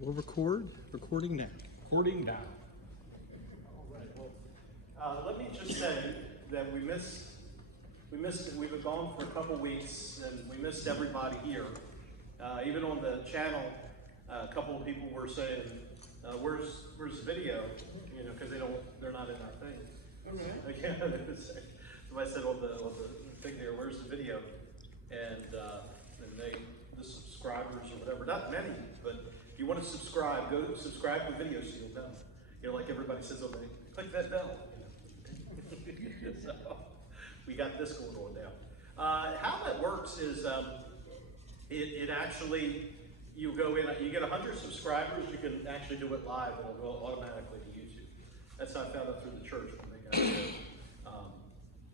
We'll recording now. Recording now. All right. Well, let me just say that we've been gone for a couple weeks, and we missed everybody here. Even on the channel, a couple of people were saying, "Where's the video?" You know, because they're not in our thing. Okay. Yeah, somebody said on the thing there, "Where's the video?" And the subscribers or whatever, not many, but if you want to subscribe, go subscribe to the video so you'll know. You know, like everybody says, "Oh, click that bell." You know? So we got this going on now. How that works is it actually, you go in, you get 100 subscribers, you can actually do it live, and it'll go automatically to YouTube. That's how I found out through the church when they got it. I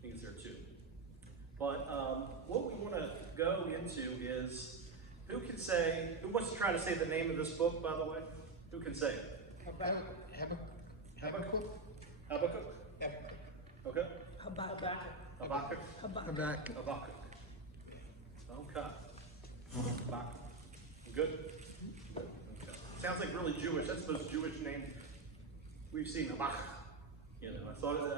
think it's there too. But what we want to go into is, who wants to try to say the name of this book, by the way? Who can say it? Habakkuk. Habakkuk? Okay. Habakkuk. Okay. Good? Okay. Sounds like really Jewish. That's the most Jewish name we've seen. Habakkuk. You know, I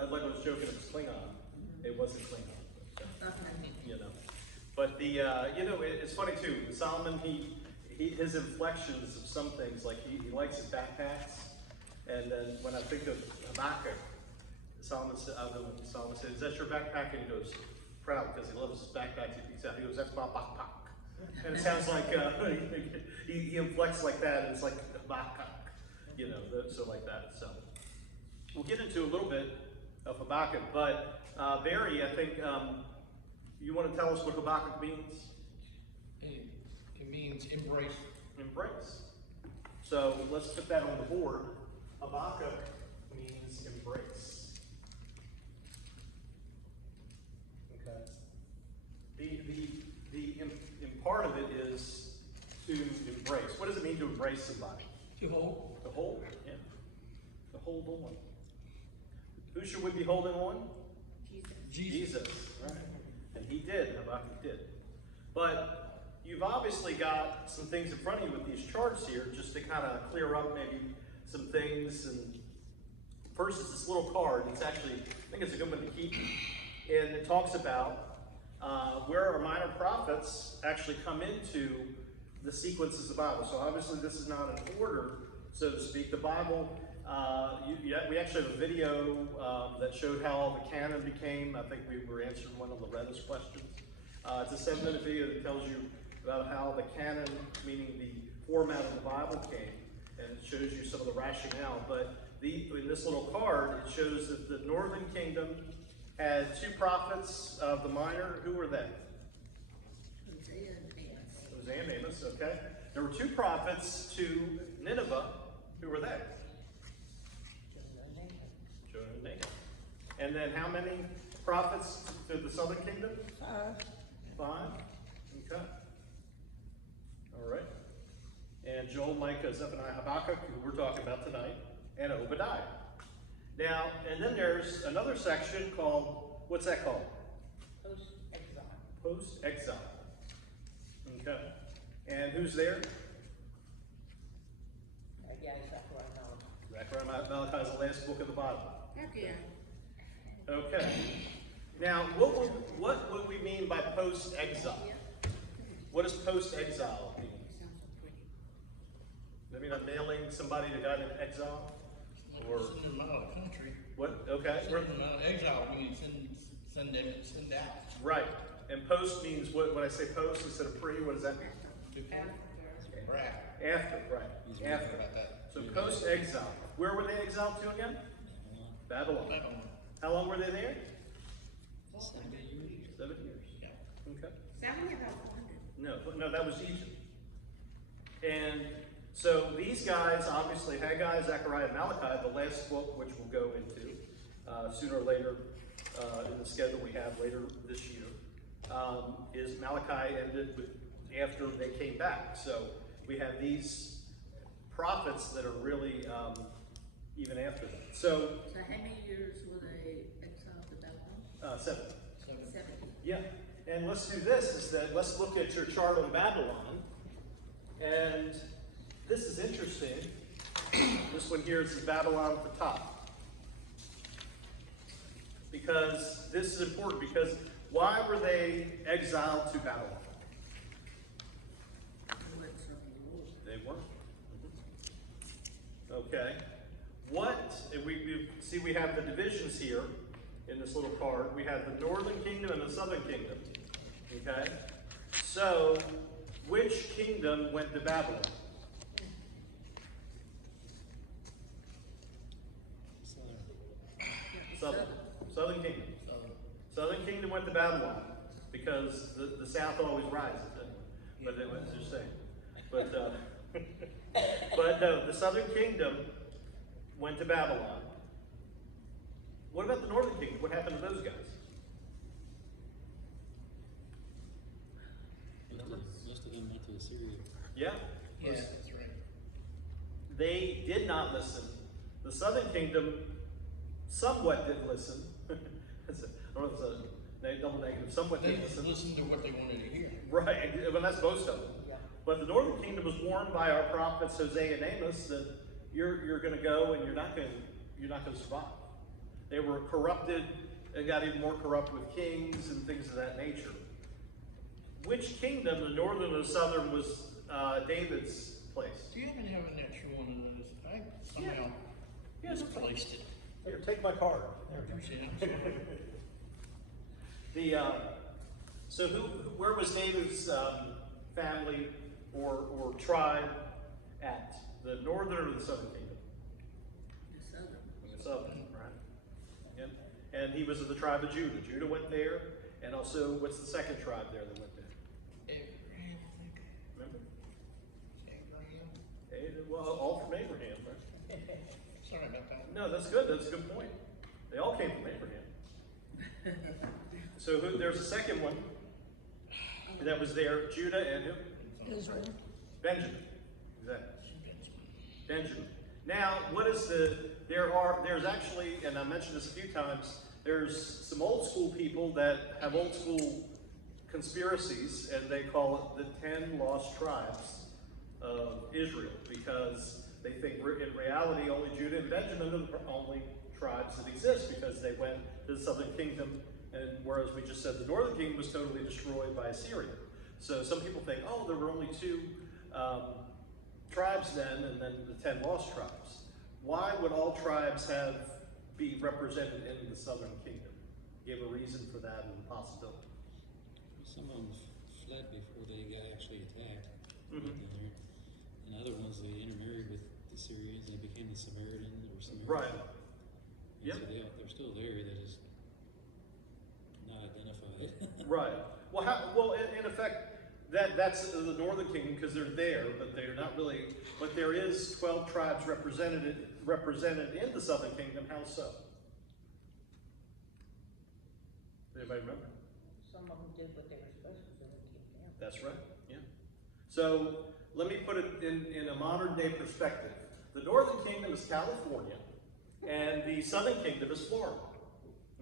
was joking, it was Klingon. It wasn't Klingon. You know. But it's funny too. Solomon, his inflections of some things, like he likes his backpacks. And then when I think of Habakkuk, Solomon said, "Is that your backpack?" And he goes, proud because he loves his backpacks. He picks out. He goes, "That's my backpack." And it sounds like he inflects like that, and it's like Habakkuk, you know, so like that. So we'll get into a little bit of Habakkuk, but Barry, I think you want to tell us what Habakkuk means? It means embrace. Embrace. So let's put that on the board. Habakkuk means embrace. Okay. The part of it is to embrace. What does it mean to embrace somebody? To hold. To hold, yeah. To hold on. Who should we be holding on? Jesus. Right. And he did, Habakkuk did. But you've obviously got some things in front of you with these charts here, just to kind of clear up maybe some things. And first is this little card. It's actually, I think it's a good one to keep. And it talks about where our minor prophets actually come into the sequences of the Bible. So obviously this is not in order, so to speak. The Bible, we actually have a video that showed how all the canon became. I think we were answering one of Loretta's questions. It's a 7-minute video that tells you about how the canon, meaning the format of the Bible, came, and it shows you some of the rationale. But in this little card, it shows that the northern kingdom had 2 prophets of the minor. Who were they? Hosea and Amos, okay. There were 2 prophets to Nineveh. Who were they? Jonah and Nahum. And then how many prophets to the southern kingdom? 5. Okay. All right. And Joel, Micah, Zephaniah, Habakkuk, who we're talking about tonight, and Obadiah. Now, and then there's another section called, what's that called? Post-exile. Post-exile. Okay. And who's there? Zechariah, Malachi is the last book of the Bible. Okay. Now, what would we mean by post-exile? What does post-exile mean? I mean, I'm mailing somebody that got in exile? Or Send them out of the country. what? Okay. Send them out of exile means send out. Right. And post means what? When I say post instead of pre, what does that mean? After, right. After. About that. So post-exile. Where were they exiled to again? Babylon. How long were they there? 7 years. Yeah. Okay. 70 about 100. No, that was Egypt. And so these guys, obviously, Haggai, Zechariah, and Malachi, the last book, which we'll go into sooner or later in the schedule we have later this year, is Malachi ended with after they came back. So we have these prophets that are really even after that. So how many years were they exiled to Babylon? 7. 7. Yeah. And let's do this, is that let's look at your chart on Babylon. And this is interesting. seeing. This one here is Babylon at the top. Because this is important, because why were they exiled to Babylon? They weren't. Okay. What, and we see we have the divisions here in this little card. We have the northern kingdom and the southern kingdom. Okay? So, which kingdom went to Babylon? Southern kingdom. Southern kingdom went to Babylon because the south always rises, doesn't it? But it was just saying. But but no, the southern kingdom went to Babylon. What about the northern kingdom? What happened to those guys? Most of them went to Assyria. Yeah. Yeah, that's right. They did not listen. The southern kingdom somewhat did listen. I don't know if it's a double negative. Somewhat They did listen. listened to what they wanted to hear. Right. Well, that's most of them. But the northern kingdom was warned by our prophets Hosea and Amos that you're going to go and you're not going to survive. They were corrupted and got even more corrupt with kings and things of that nature. Which kingdom, the northern or the southern, was David's place? Do you happen to have an extra one of those? I somehow misplaced it. Here, take my card. So where was David's family or tribe at? The northern or the southern kingdom? The southern. Southern, right? Yep. And he was of the tribe of Judah. Judah went there, and also what's the second tribe there that went there? Abraham, I think. Remember? Abraham. Well, all from Abraham, right? Sorry about that. No, that's good. That's a good point. They all came from Abraham. So there's a second one that was there, Judah and who? Israel. Benjamin. Exactly. Benjamin. Now, what is there's actually, and I mentioned this a few times, there's some old school people that have old school conspiracies, and they call it the 10 lost tribes of Israel, because they think in reality only Judah and Benjamin are the only tribes that exist, because they went to the southern kingdom, and whereas we just said the northern kingdom was totally destroyed by Assyria. So some people think, oh, there were only two tribes then, and then the 10 lost tribes. Why would all tribes be represented in the southern kingdom? Give a reason for that and the possibility. Some of them fled before they got actually attacked. Mm-hmm. And other ones, they intermarried with the Syrians. They became the Samaritans or Samaritans. Right. And Yep. so they're still there. They're just not identified. Right. Well, in effect, that's the northern kingdom because they're there, but they're not really. But there is 12 tribes represented in the southern kingdom. How so? Anybody remember? Some of them did what they were supposed to do and keep them. That's right. Yeah. So let me put it in a modern day perspective. The northern kingdom is California, and the southern kingdom is Florida.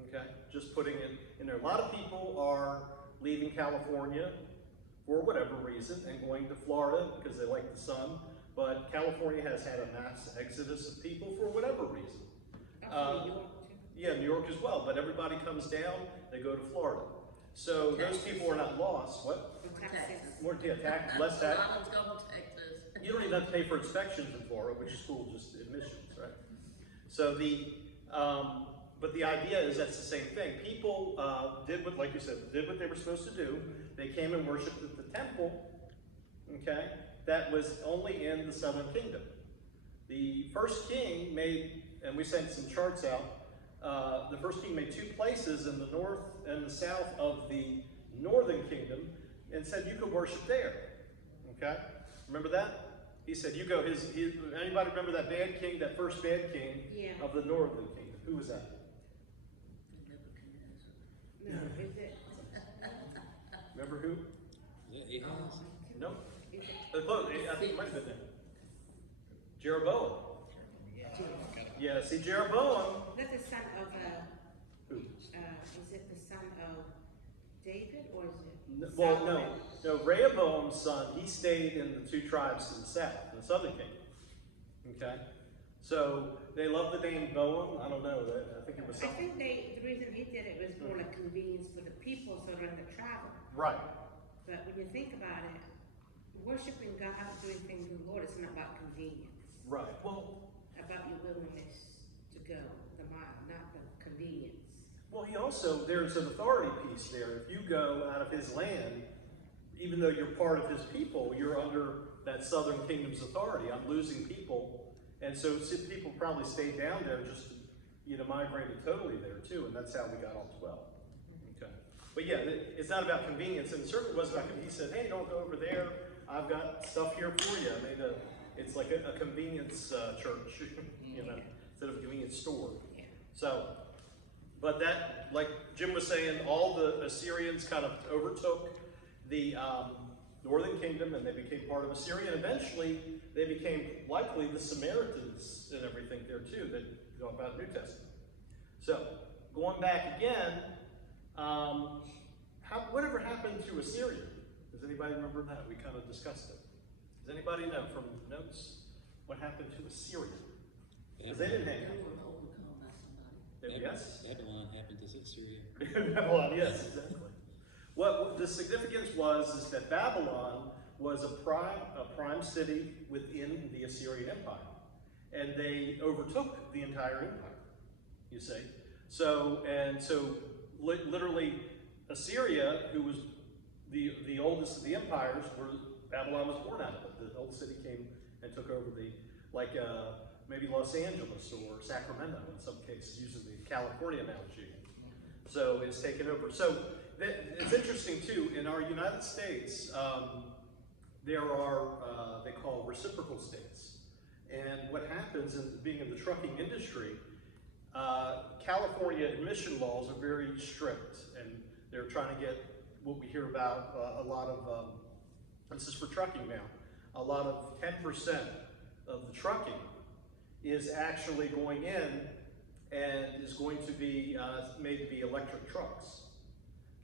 Okay. Just putting it in there. A lot of people are leaving California for whatever reason and going to Florida because they like the sun. But California has had a mass exodus of people for whatever reason. Actually, New York too. Yeah, New York as well. But everybody comes down, they go to Florida. So those people are not lost. What? Texas. More tax, less tax. A lot of them go to Texas. You don't even have to pay for inspections in Florida, which is cool, just admissions, right? So but the idea is that's the same thing. People did what, like you said, did what they were supposed to do. They came and worshipped at the temple, okay, that was only in the southern kingdom. The first king made, and we sent some charts out, the first king made two places in the north and the south of the northern kingdom and said you could worship there, okay? Remember that? He said you go, anybody remember that bad king, that first bad king of the northern kingdom? Who was that? No, is it? Remember who? Is that Ahaz? No. Is it? Close. I think it might have been there. Jeroboam. Yeah, see, Jeroboam. That's the son of, Who? is it the son of David or is it? Well, Solomon? no. Rehoboam's son, he stayed in the two tribes to the south, in the southern kingdom. Okay? So they love the name Bowen. I don't know. I think it was I something. think the reason he did it was more like convenience for the people so during the travel. Right. But when you think about it, worshiping God, doing things with the Lord, it's not about convenience. Right. Well, About your willingness to go, the mile, not the convenience. well, he also, there's an authority piece there. If you go out of his land, even though you're part of his people, you're under that southern kingdom's authority. I'm losing people. And so people probably stayed down there just, migrated totally there too. And that's how we got all 12. Okay. But yeah, it's not about convenience. And it certainly wasn't about convenience. He said, hey, don't go over there. I've got stuff here for you. I mean, it's like a convenience church, instead of a convenience store. Yeah. So, but that, like Jim was saying, all the Assyrians kind of overtook the northern kingdom and they became part of Assyria. And eventually, they became likely the Samaritans and everything there too, that go about the New Testament. So, going back again, whatever happened to Assyria? Does anybody remember that? We kind of discussed it. Does anybody know from notes what happened to Assyria? Because they didn't hang They out. were overcome by somebody. Yes? Babylon happened to Syria. Babylon, yes, exactly. What the significance is that Babylon was a prime city within the Assyrian Empire. And they overtook the entire empire, you see. So literally Assyria, who was the oldest of the empires, where Babylon was born out of it. The old city came and took over maybe Los Angeles or Sacramento in some cases, using the California analogy. So it's taken over. So it's interesting too, in our United States, there are, they call reciprocal states. And what happens in being in the trucking industry, California admission laws are very strict, and they're trying to get what we hear about a lot of, this is for trucking now, a lot of 10% of the trucking is actually going in and is going to be made to be electric trucks.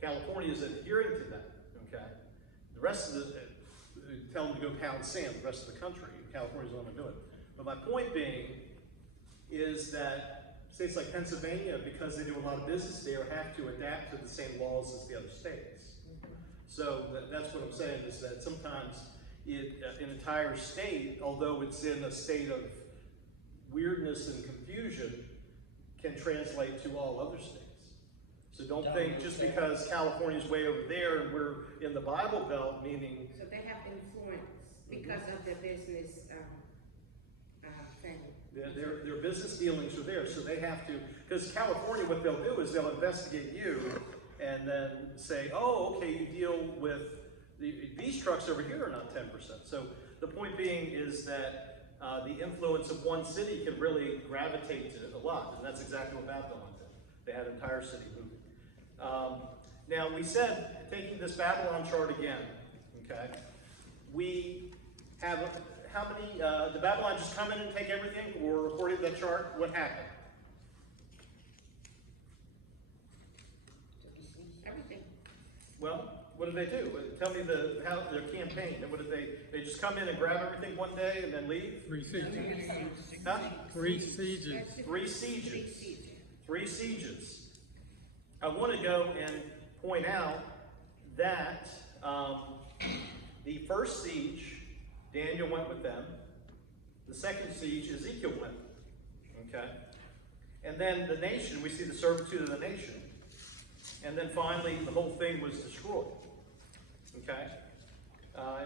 California is adhering to that, okay? The rest of tell them to go pound sand, the rest of the country. California's not going to do it. But my point being is that states like Pennsylvania, because they do a lot of business there, have to adapt to the same laws as the other states. So that's what I'm saying, is that sometimes an entire state, although it's in a state of weirdness and confusion, can translate to all other states. So don't think just because California's way over there and we're in the Bible Belt, meaning... So they have influence because of their business thing. Their business dealings are there, so they have to, because California, what they'll do is they'll investigate you and then say, oh, okay, you deal with, these trucks over here are not 10%. So the point being is that the influence of one city can really gravitate to it a lot, and that's exactly what Babylon did. They had an entire city moving. Now, we said, taking this Babylon chart again, okay, we have, how many, did Babylon just come in and take everything, or according to that chart, what happened? Everything. Well, what did they do? Tell me how their campaign. And what did they just come in and grab everything one day and then leave? 3 sieges. Huh? 3 sieges. 3 sieges. 3 sieges. I want to go and point out that the first siege, Daniel went with them. The second siege, Ezekiel went. Okay? And then the nation, we see the servitude of the nation. And then finally, the whole thing was destroyed. Okay?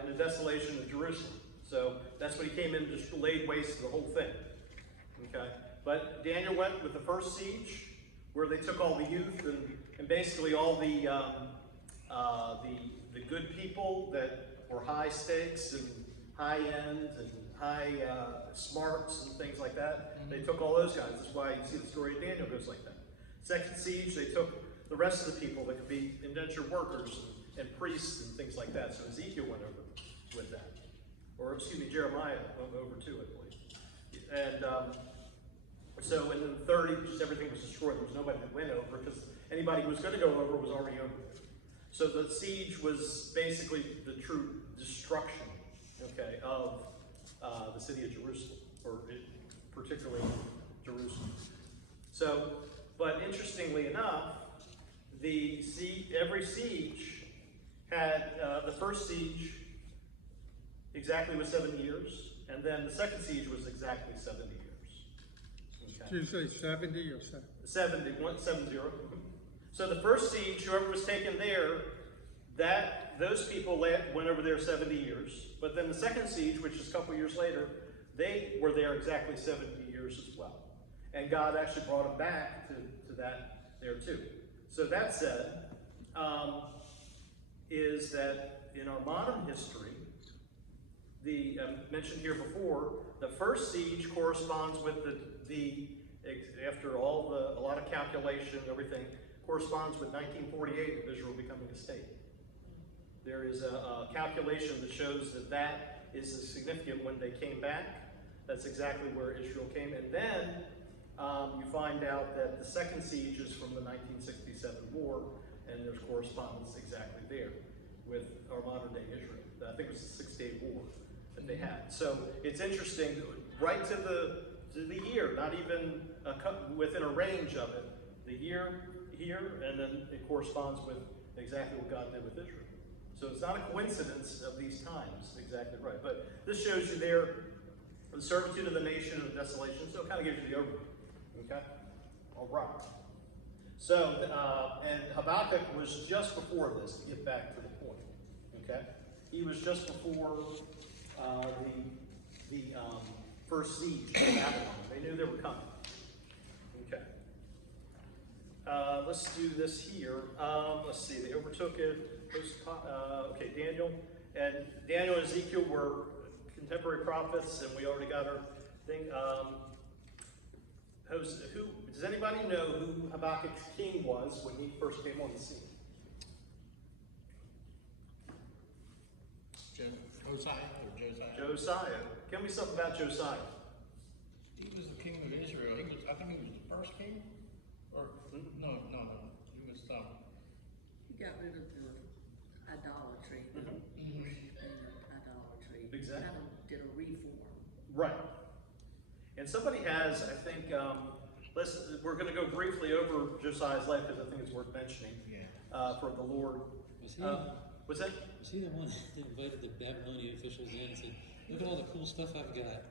In the desolation of Jerusalem. So that's when he came in and just laid waste to the whole thing. Okay? But Daniel went with the first siege, where they took all the youth and basically all the good people that were high stakes and high end and high smarts and things like that. They took all those guys. That's why you see the story of Daniel goes like that. Second siege, they took the rest of the people that could be indentured workers and priests and things like that. So Ezekiel went over with that. Or, excuse me, Jeremiah went over too, I believe. And so in the 30, just everything was destroyed. There was nobody that went over because anybody who was going to go over was already over there. So the siege was basically the true destruction, okay, of the city of Jerusalem. particularly Jerusalem. So, but interestingly enough, every siege had, the first siege exactly was 70 years, and then the second siege was exactly 70 years. Okay. Did you say 70 or 70? 70. So the first siege, whoever was taken there, those people went over there 70 years. But then the second siege, which is a couple years later, they were there exactly 70 years as well. And God actually brought them back to that there too. So that said, is that in our modern history, mentioned here before, the first siege corresponds with after a lot of calculation and everything, corresponds with 1948 of Israel becoming a state. There is a calculation that shows that is significant when they came back. That's exactly where Israel came. And then you find out that the second siege is from the 1967 war, and there's correspondence exactly there with our modern day Israel. I think it was the 6-day war that they had. So it's interesting, right to the year, not even within a range of it, the year here, and then it corresponds with exactly what God did with Israel. So it's not a coincidence of these times, exactly right. But this shows you there the servitude of the nation and the desolation. So it kind of gives you the overview. Okay? All right. So, and Habakkuk was just before this, to get back to the point. Okay? He was just before the first siege of Babylon. They knew they were coming. Okay. Let's do this here. Let's see. They overtook it. Okay, Daniel and Ezekiel were contemporary prophets, and we already got our thing. Does anybody know who Habakkuk's king was when he first came on the scene? Josiah or Josiah? Josiah. Tell me something about Josiah. He was the king of Israel. I think he was the first king. Or no. He was He got rid of the idolatry, the worship and idolatry. Exactly. Kind of did a reform. Right. And somebody has, I think, we're going to go briefly over Josiah's life because I think it's worth mentioning. Yeah. For the Lord. Was he, What's that? was he the one that invited the Babylonian officials in and said, look at all the cool stuff I've got?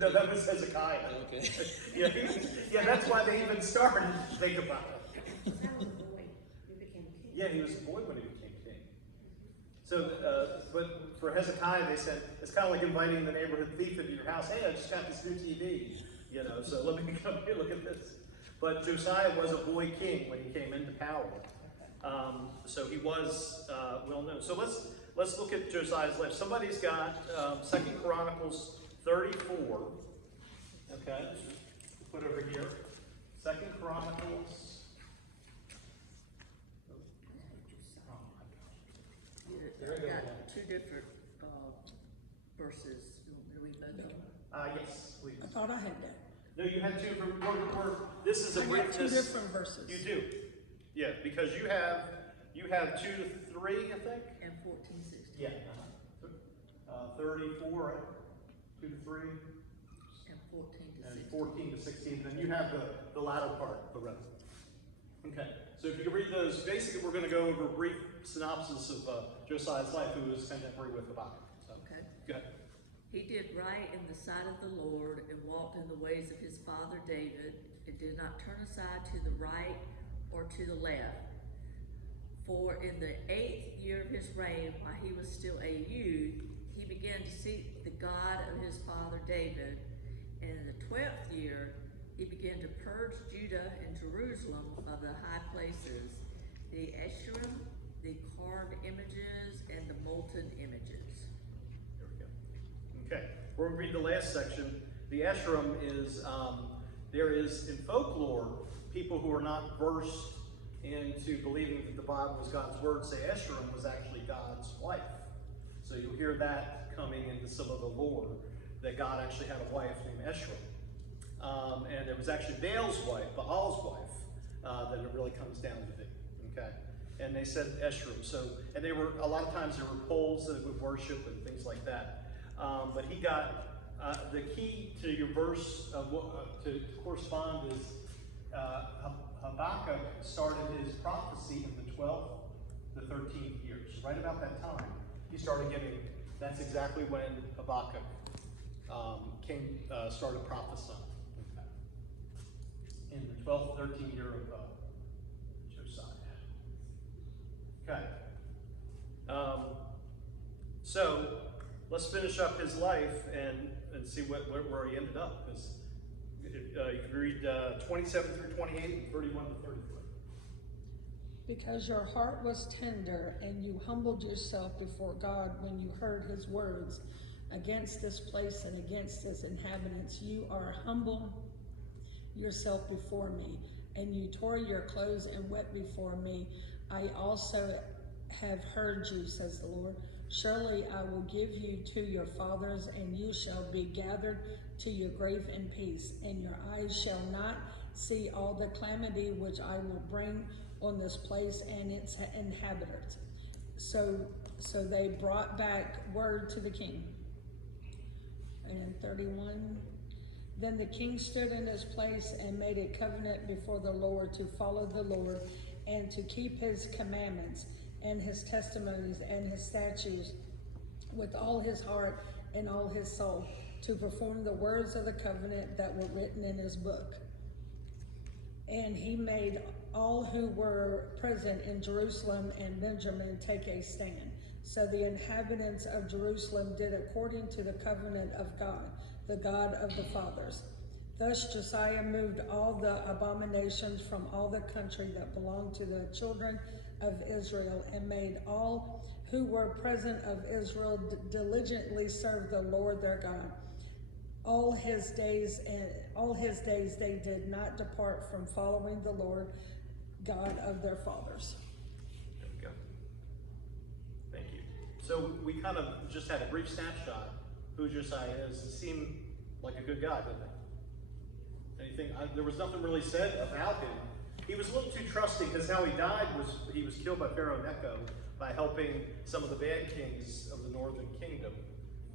No, that was Hezekiah. Oh, okay. Yeah, that's why they even started to think about it. That was a boy who became king. Yeah, he was a boy when he became king. So, but for Hezekiah, they said, it's kind of like inviting the neighborhood thief into your house. Hey, I just got this new TV, so let me come here, look at this. But Josiah was a boy king when he came into power. So he was well known. So let's look at Josiah's life. Somebody's got 2 Chronicles 34. Okay, put over here. 2 Chronicles. I've got two different verses. You want me to read both of them? Yes, please. I thought I had that. No, you had two. This is a I brief. got two different verses. You do. Yeah, because you have 2 to 3, I think. And 14, 16. Yeah. 34, right? 2 to 3. And 14 to And 16. 14 to 16. Then you have the latter part, the rest. Okay. So if you can read those, basically we're going to go over a brief synopsis of Josiah's life, who was contemporary with Habakkuk. So, Okay. go ahead. He did right in the sight of the Lord and walked in the ways of his father David and did not turn aside to the right or to the left. For in the 8th year of his reign, while he was still a youth, he began to seek the God of his father David. And in the 12th year, he began to purge Judah and Jerusalem of the high places, the Asherim, the carved images, and the molten images. There we go. Okay, we're going to read the last section. The Asherim is, there is in folklore, people who are not versed into believing that the Bible was God's word say Asherim was actually God's wife. So you'll hear that coming into some of the lore, that God actually had a wife named Asherim. And it was actually Baal's wife, Baal's wife, that it really comes down to be. Okay? And they said Asherim. So, and they were, a lot of times there were poles that would worship and things like that. But he got the key to your verse to correspond is Habakkuk started his prophecy in the 12th to 13th years. Right about that time, he started giving. That's exactly when Habakkuk started prophesying. In the 12th, 13th year of Josiah. Okay. So let's finish up his life and see where he ended up. Because you can read 27 through 28 and 31 to 33. Because your heart was tender and you humbled yourself before God when you heard his words against this place and against its inhabitants, you are humble yourself before me, and you tore your clothes and wept before me. I also have heard you, says the Lord. Surely I will give you to your fathers, and you shall be gathered to your grave in peace, and your eyes shall not see all the calamity which I will bring on this place and its inhabitants. So they brought back word to the king. And 31, then the king stood in his place and made a covenant before the Lord to follow the Lord and to keep his commandments and his testimonies and his statutes with all his heart and all his soul, to perform the words of the covenant that were written in his book. And he made all who were present in Jerusalem and Benjamin take a stand. So the inhabitants of Jerusalem did according to the covenant of God, the God of the fathers. Thus Josiah moved all the abominations from all the country that belonged to the children of Israel, and made all who were present of Israel diligently serve the Lord their God. All his days they did not depart from following the Lord God of their fathers. There we go. Thank you. So we kind of just had a brief snapshot who Josiah is. He seemed like a good guy, didn't he? There was nothing really said about him. He was a little too trusting, because how he died was he was killed by Pharaoh Necho by helping some of the bad kings of the northern kingdom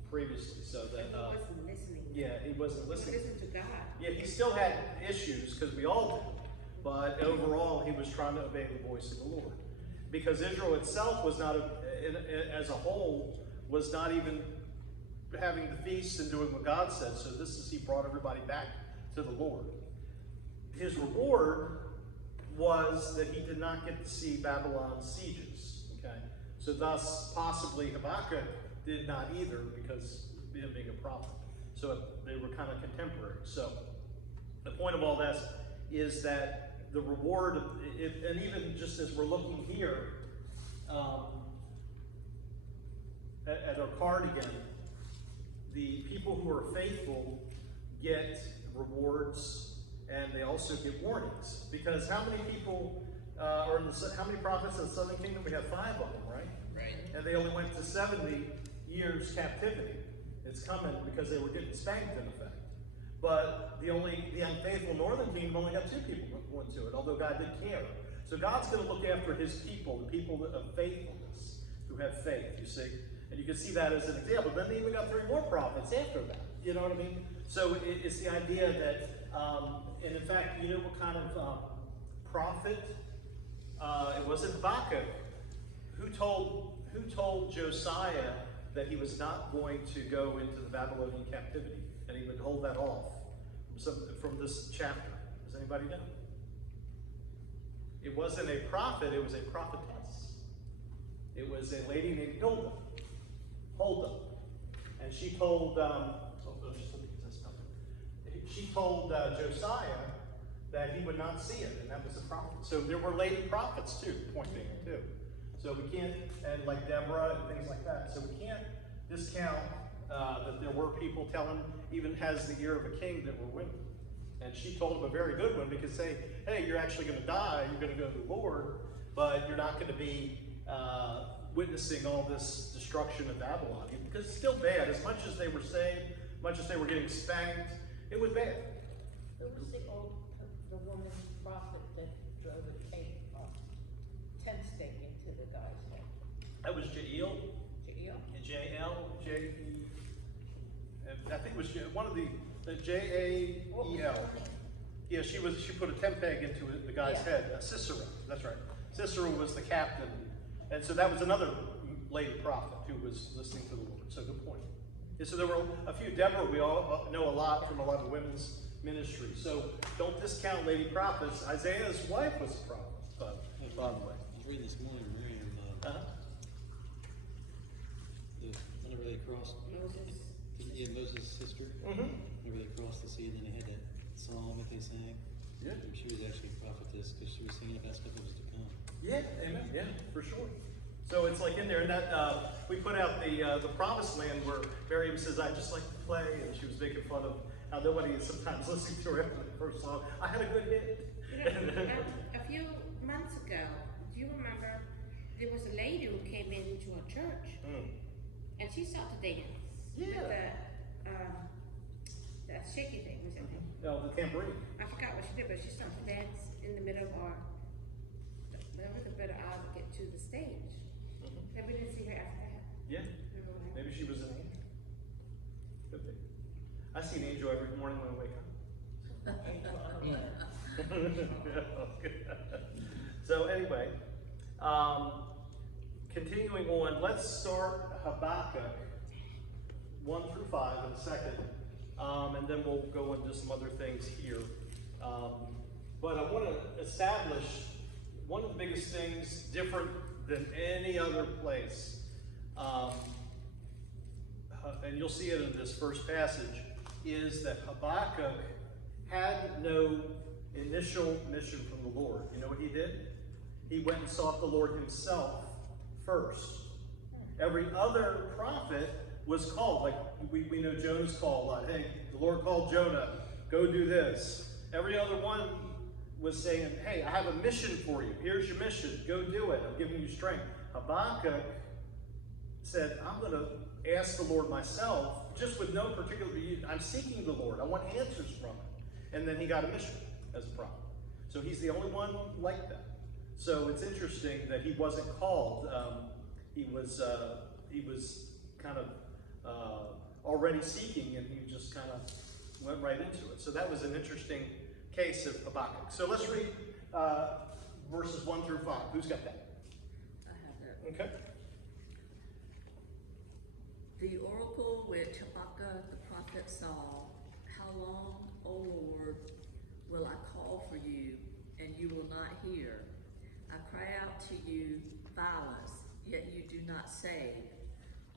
previously. So that He wasn't listening. yeah, he wasn't listening. He listened to God. Yeah, he still had issues, because we all do. But overall, he was trying to obey the voice of the Lord. Because Israel itself was not, as a whole, was not even having the feast and doing what God said. So he brought everybody back to the Lord. His reward was that he did not get to see Babylon's sieges. Okay, so thus possibly Habakkuk did not either, because of him being a prophet. So they were kind of contemporary. So the point of all this is that the reward, and even just as we're looking here at our card again, the people who are faithful get rewards, and they also get warnings. Because how many people how many prophets in the southern kingdom? We have 5 of them, right? Right. And they only went to 70 years captivity. It's coming because they were getting spanked in effect. But the unfaithful northern kingdom only got 2 people went to it, although God did care. So God's going to look after his people, the people of faithfulness, who have faith, you see. And you can see that as an example. Then they even got 3 more prophets after that. You know what I mean? So it's the idea that, and in fact, you know what kind of prophet? It wasn't Habakkuk. Who told Josiah that he was not going to go into the Babylonian captivity, and he would hold that off from this chapter? Does anybody know? It wasn't a prophet, it was a prophetess. It was a lady named Huldah. And she told, Josiah that he would not see it, and that was a prophet. So there were lady prophets too, pointing too. So we can't, and like Deborah and things like that. So we can't discount that there were people telling, even has the ear of a king, that were women. And she told him a very good one, because hey, you're actually going to die, you're going to go to the Lord, but you're not going to be witnessing all this destruction of Babylon. Because it's still bad. As much as they were saved, much as they were getting spanked, it was bad. Who was the woman prophet that drove a tent stake into the guy's head? That was Jael. Jael? J-L, J-E. I think it was one of the Jael. Yeah, she put a tent peg into the guy's Yeah. head. Sisera, that's right. Sisera was the captain, and so that was another lady prophet who was listening to the Lord. So good point. And so there were a few. Deborah, we all know a lot from a lot of women's ministry. So don't discount lady prophets. Isaiah's wife was a prophet, by the way. I was reading this morning, Miriam, whenever they crossed, Moses' sister, whenever they crossed the sea, and then they had that song that they sang. Yeah. And she was actually a prophetess because she was singing about stuff that was to come. Yeah, amen. Yeah, for sure. So it's like in there, and that we put out the Promised Land where Miriam says, "I just like to play," and she was making fun of how nobody is sometimes listening to her after the first song. I had a good hit. A few months ago, do you remember there was a lady who came into a church and she started to dance. Yeah. The shaky thing, was it? No, the tambourine. I forgot what she did, but she started to dance in the middle of whatever the better aisle to get to the stage. And we didn't see her after that. Yeah. Remember when? Maybe she was an angel. Could be. I see an angel every morning when I wake up. So anyway, continuing on, let's start Habakkuk 1 through 5 in a second, and then we'll go into some other things here. But I want to establish one of the biggest things different than any other place, and you'll see it in this first passage, is that Habakkuk had no initial mission from the Lord. You know what he did? He went and sought the Lord himself first. Every other prophet was called, like we know Jonah's called a lot. Hey, the Lord called Jonah, go do this. Every other one was saying, hey, I have a mission for you. Here's your mission. Go do it. I'm giving you strength. Habakkuk said, I'm going to ask the Lord myself, just with no particular reason. I'm seeking the Lord. I want answers from him. And then he got a mission as a prophet. So he's the only one like that. So it's interesting that he wasn't called. He was kind of already seeking, and he just kind of went right into it. So that was an interesting case of Habakkuk. So let's read verses 1 through 5. Who's got that? I have that. Okay. The oracle which Habakkuk the prophet saw, how long, O Lord, will I call for you, and you will not hear? I cry out to you violence, yet you do not save.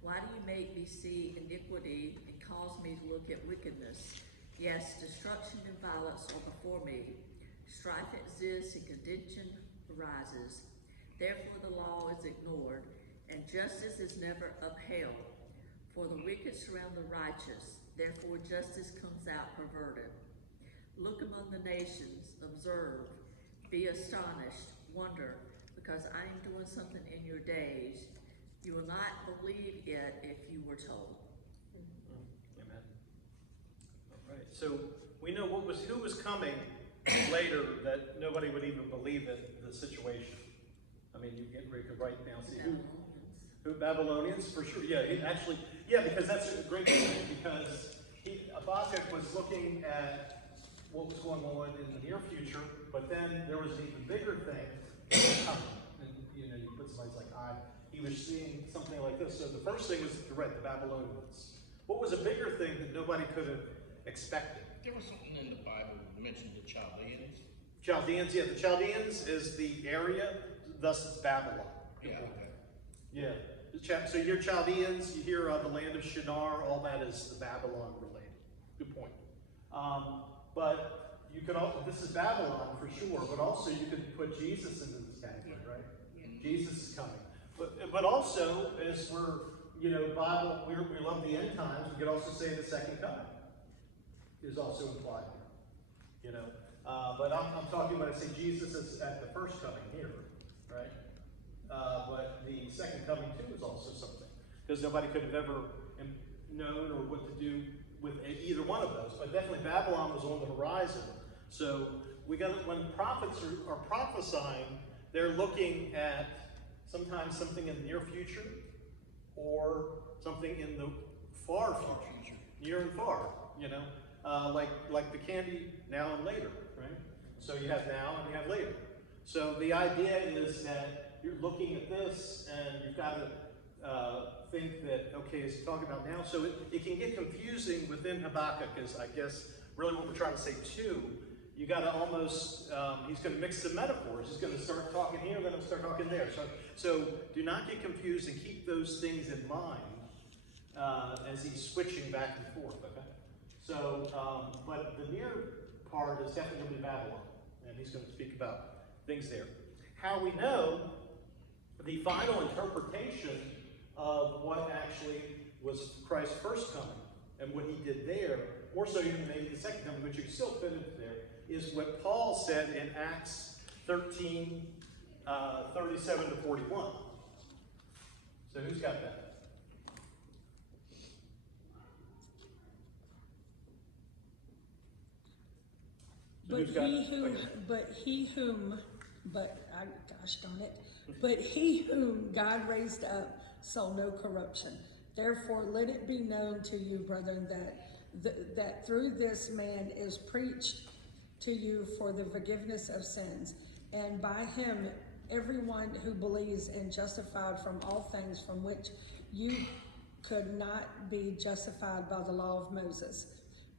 Why do you make me see iniquity and cause me to look at wickedness? Yes, destruction and violence are before me. Strife exists and contention arises. Therefore the law is ignored, and justice is never upheld. For the wicked surround the righteous, therefore justice comes out perverted. Look among the nations, observe, be astonished, wonder, because I am doing something in your days. You will not believe it if you were told. Amen. All right. So we know who was coming later that nobody would even believe it, the situation. I mean, you could write down, see who Babylonians, for sure. Yeah, because that's a great point, because Habakkuk was looking at what was going on in the near future, but then there was an even bigger thing coming. And you put somebody's like, he was seeing something like this. So the first thing was to read the Babylonians. What was a bigger thing that nobody could have expected? There was something in the Bible that mentioned the Chaldeans. Chaldeans, yeah. The Chaldeans is the area, thus it's Babylon. Yeah, okay. Yeah. So you hear Chaldeans, you hear the land of Shinar, all that is the Babylon related. Good point. But you could also, this is Babylon for sure, but also you could put Jesus into this category, right? Yeah. Jesus is coming. But also, as we're, Bible, we love the end times, we could also say the second coming is also implied here. But I'm talking when I say Jesus is at the first coming here, right? But the second coming too is also something, because nobody could have ever known or what to do with either one of those. But definitely Babylon was on the horizon. So when prophets are prophesying, they're looking at sometimes something in the near future or something in the far future. near and far, you know, like the candy now and later, right? So you have now and you have later. So the idea is that you're looking at this and you've got to think that, okay, is he talking about now? So it can get confusing within Habakkuk, is I guess really what we're trying to say too. You got to almost, he's going to mix the metaphors. He's going to start talking here, then he'll start talking there. So do not get confused and keep those things in mind as he's switching back and forth, okay? So, but the near part is definitely going to be Babylon, and he's going to speak about things there. How we know the final interpretation of what actually was Christ's first coming and what he did there, more so even maybe the second coming, which you can still fit into there, is what Paul said in Acts 13, 37 to 41. So who's got that? But he whom God raised up saw no corruption. Therefore, let it be known to you, brethren, that through this man is preached to you for the forgiveness of sins, and by him everyone who believes is justified from all things from which you could not be justified by the law of Moses.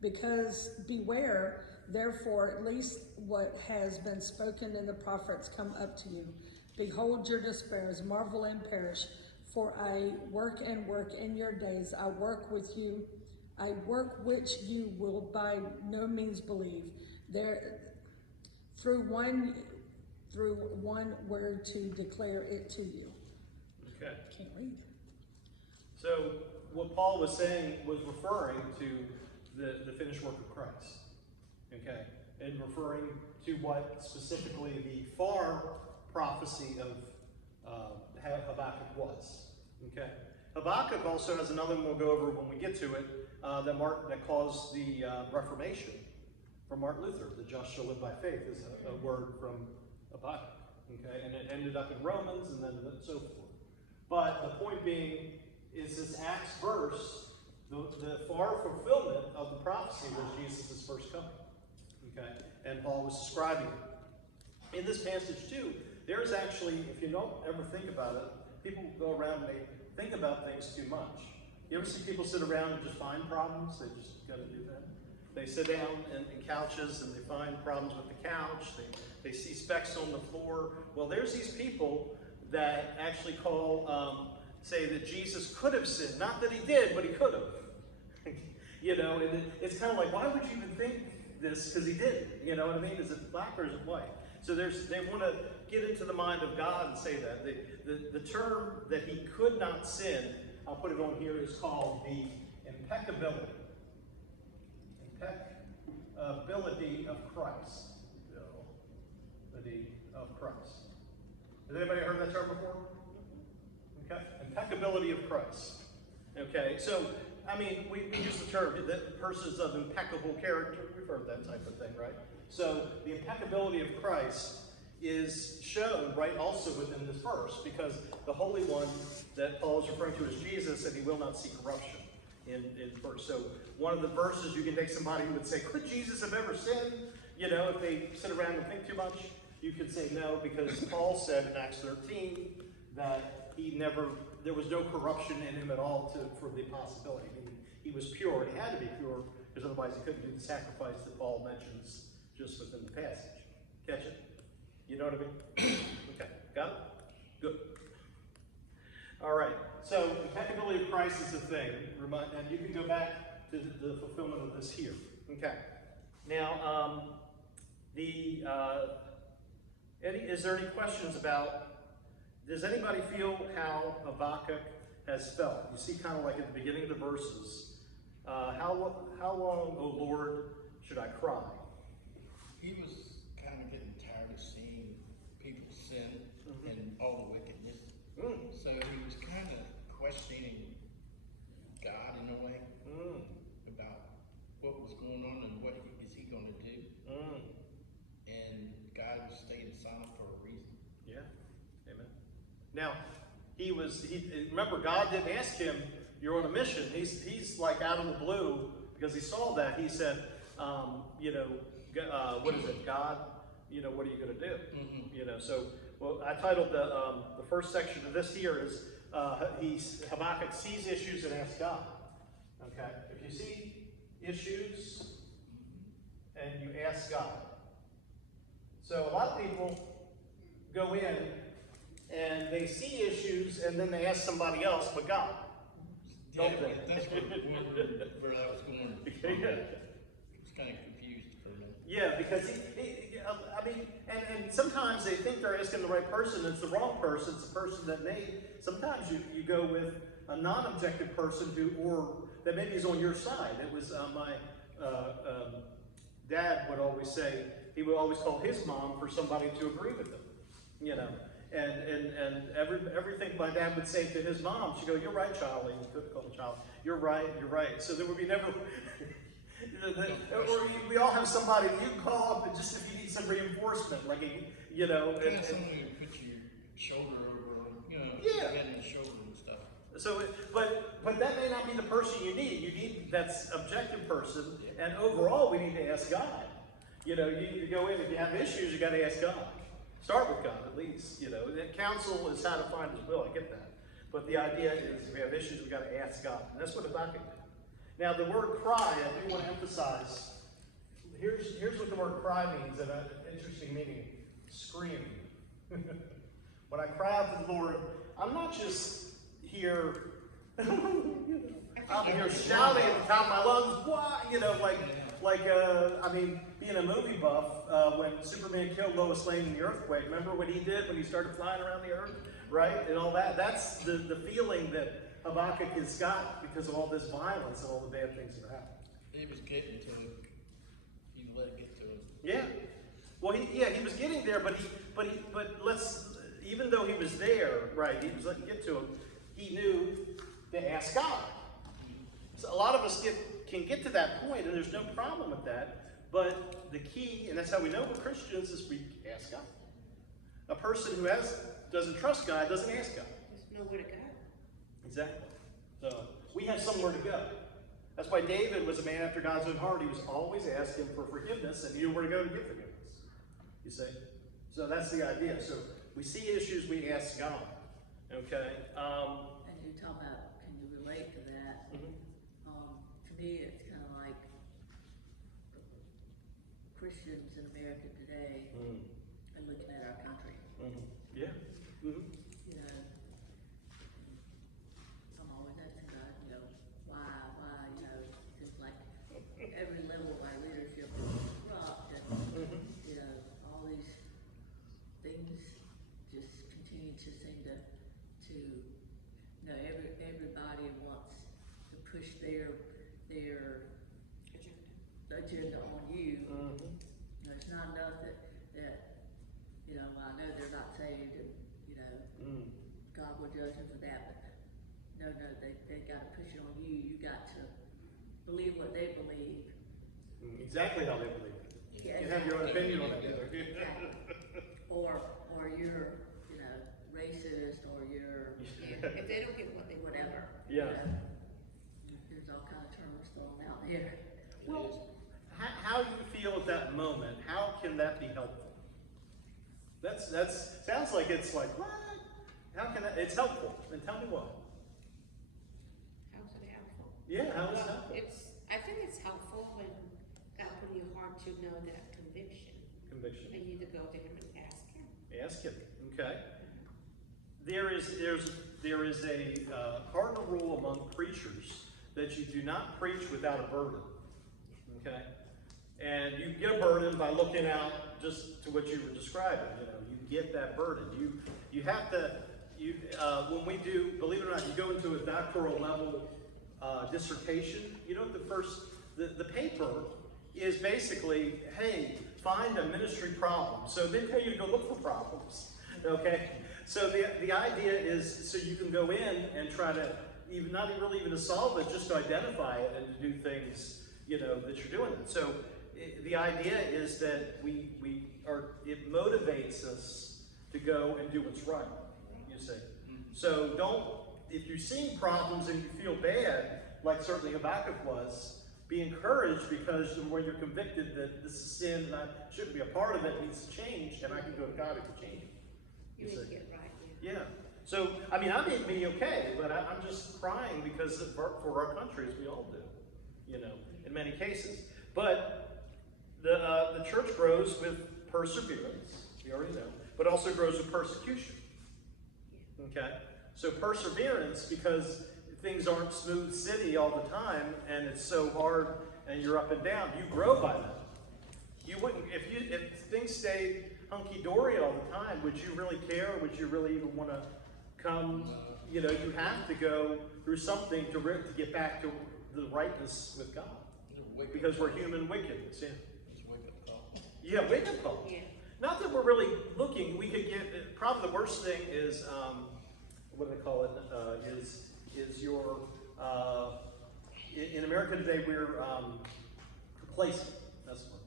Because beware, therefore, at least what has been spoken in the prophets come up to you. Behold your despairs, marvel and perish, for I work in your days. I work which you will by no means believe. There, through one word to declare it to you. Okay. Can't read. So what Paul was saying was referring to the finished work of Christ. Okay, and referring to what specifically the far prophecy of Habakkuk was. Okay, Habakkuk also has another one we'll go over when we get to it that caused the Reformation from Martin Luther. The just shall live by faith is a word from Habakkuk. Okay, and it ended up in Romans and then so forth. But the point being is this Acts verse, the far fulfillment of the prophecy was Jesus' first coming. Okay, and Paul was describing it. In this passage too, there's actually, if you don't ever think about it, people go around and they think about things too much. You ever see people sit around and just find problems? They just got to do that. They sit down in couches and they find problems with the couch. They see specks on the floor. Well, there's these people that actually say that Jesus could have sinned. Not that he did, but he could have. You know, and it's kind of like, why would you even think this? Because he didn't. You know what I mean? Is it black or is it white? So they want to get into the mind of God and say that. The term that he could not sin, I'll put it on here, is called the impeccability. Impeccability of Christ. Impeccability of Christ. Has anybody heard that term before? Okay. Impeccability of Christ. Okay, so, I mean, we use the term that persons of impeccable character. We've heard that type of thing, right? So the impeccability of Christ is shown, right, also within this verse, because the Holy One that Paul is referring to is Jesus, and he will not see corruption in verse. So one of the verses you can take somebody who would say, could Jesus have ever sinned? You know, if they sit around and think too much, you could say no, because Paul said in Acts 13 that there was no corruption in him at all for the possibility. I mean, he was pure, and he had to be pure, because otherwise he couldn't do the sacrifice that Paul mentions just within the passage. Catch it? You know what I mean? Okay, got it? Good. All right, so impeccability of Christ is a thing, and you can go back to the fulfillment of this here. Okay. Now, is there any questions about, does anybody feel how Habakkuk has felt? You see kind of like at the beginning of the verses, how long, O Lord, should I cry? He was kind of getting tired of seeing people sin and all the wickedness. So he was kind of questioning God in a way about what was going on and what is he going to do. And God was staying silent for a reason. Yeah, amen. Now, remember, God didn't ask him, you're on a mission. He's like out of the blue because he saw that. He said, you know, what is it, God? You know, what are you going to do? You know, so well, I titled the first section of this here is Habakkuk sees issues and asks God. Okay, if you see issues and you ask God. So a lot of people go in and they see issues and then they ask somebody else but God. Yeah, Don't they? that's where I was going. Yeah. I was kind of confused for a minute. Yeah, because I mean, and sometimes they think they're asking the right person. It's the wrong person. It's the person that may. Sometimes you go with a non-objective person or that maybe is on your side. It was my dad would always say, he would always call his mom for somebody to agree with him, you know. And everything my dad would say to his mom, she'd go, "You're right, Charlie." He couldn't call him Charlie. You're right. So there would be never. Or we all have somebody you can call up just if you need some reinforcement, like you know. Kind of something to put your shoulder over, you know, Yeah. head and shoulder and stuff. So, but that may not be the person you need. You need that's objective person, and overall, we need to ask God. You know, you need to go in if you have issues. You got to ask God. Start with God at least. You know, counsel is how to find His will. I get that, but the idea is if we have issues, we got to ask God, and that's what Habakkuk did. Now, the word cry, I do want to emphasize. Here's what the word cry means, and an interesting meaning: scream. When I cry out to the Lord, I'm not just here. I'm here shouting at the top of my lungs. Why? You know, I mean, being a movie buff, when Superman killed Lois Lane in the earthquake, remember what he did when he started flying around the earth, right? And all that. That's the feeling that Habakkuk has got because of all this violence and all the bad things that happen. He was getting to him. He let it get to him. Yeah. Well, he was getting there, but even though he was there, right? He was letting it get to him. He knew to ask God. So a lot of us can get to that point, and there's no problem with that. But the key, and that's how we know we're Christians, is we ask God. A person who doesn't trust God doesn't ask God. There's nowhere to go. Exactly. So we have somewhere to go. That's why David was a man after God's own heart. He was always asking for forgiveness, and he knew where to go to get forgiveness. You see? So that's the idea. So we see issues, we ask God. Okay? And you talk about, can you relate to that? To me, it's kind of like Christians in America today and looking at our country. Yeah. You know, I'm always asking God, you know, why, you know, just like every level of our leadership is corrupt and, you know, all these things just continue to seem to you know, everybody wants to push their agenda on you. You know, it's not enough that you know, I know they're not saved and, you know, God will judge them for that, but no, they got to push it on you. You got to believe what they believe. Exactly how they believe it. Yeah, You have your own opinion on that. exactly. Or you're, you know, racist, or you're Yeah. If they don't get what they want, whatever. Yeah. You know, there's all kind of terms thrown out there. Well, how you feel at that moment, how can that be helpful? That's sounds like it's like, what? How can that, it's helpful. And tell me why. how's it helpful? Yeah, how is it Well, helpful? I think it's helpful when God put in your heart to know that conviction. Conviction. And you to go to Him and ask Him. Ask him. Okay. There is a cardinal rule among preachers that you do not preach without a burden. Okay? And you get a burden by looking out just to what you were describing. You know, you get that burden. You have to, when we do, believe it or not, you go into a doctoral level dissertation, you know, the paper is basically, hey, find a ministry problem. So they tell you to go look for problems. Okay? So the idea is so you can go in and try to not really even to solve it, just to identify it and to do things, you know, that you're doing it. So the idea is that it motivates us to go and do what's right, you see. So if you're seeing problems and you feel bad, like certainly Habakkuk was, be encouraged, because when you're convicted that this is sin and I shouldn't be a part of it, needs to change, and I can go to God who can change it. You need to get right, yeah. Yeah. So, I mean, I may be okay, but I'm just crying because for our country, as we all do, you know, in many cases. But the church grows with perseverance, we already know, but also grows with persecution. Okay? So perseverance, because things aren't smooth city all the time, and it's so hard, and you're up and down, you grow by that. You wouldn't, if things stayed hunky-dory all the time, would you really care? Would you really even want to come? You know, you have to go through something to get back to the rightness with God. Because we're human wickedness, yeah. Yeah, wake-up call. Yeah. Not that we're really looking, we could get, probably the worst thing is, what do they call it, is your, in America today, we're complacent. That's the word.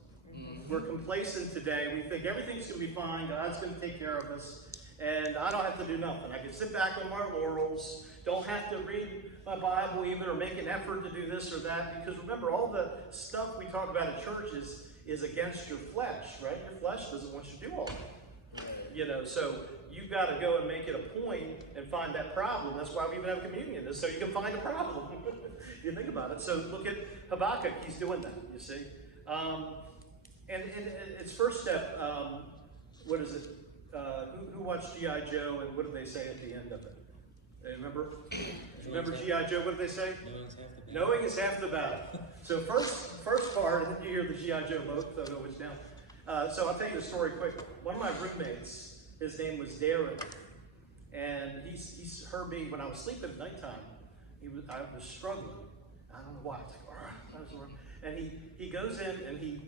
We're complacent today. We think everything's going to be fine. God's going to take care of us. And I don't have to do nothing. I can sit back on my laurels. Don't have to read my Bible even, or make an effort to do this or that. Because remember, all the stuff we talk about in church is against your flesh, right? Your flesh doesn't want you to do all that. You know, so you've got to go and make it a point and find that problem. That's why we even have communion, is so you can find a problem. If you think about it. So look at Habakkuk. He's doing that, you see. And its first step, what is it? Who watched G.I. Joe, and what did they say at the end of it? Remember? Remember G.I. Joe? What did they say? Knowing is half the battle. So first part, and then you hear the G.I. Joe boat, so I know it's down. So I'll tell you the story quick. One of my roommates, his name was Darren, and he's heard me when I was sleeping at nighttime. I was struggling. I don't know why. I was like, and he goes in and he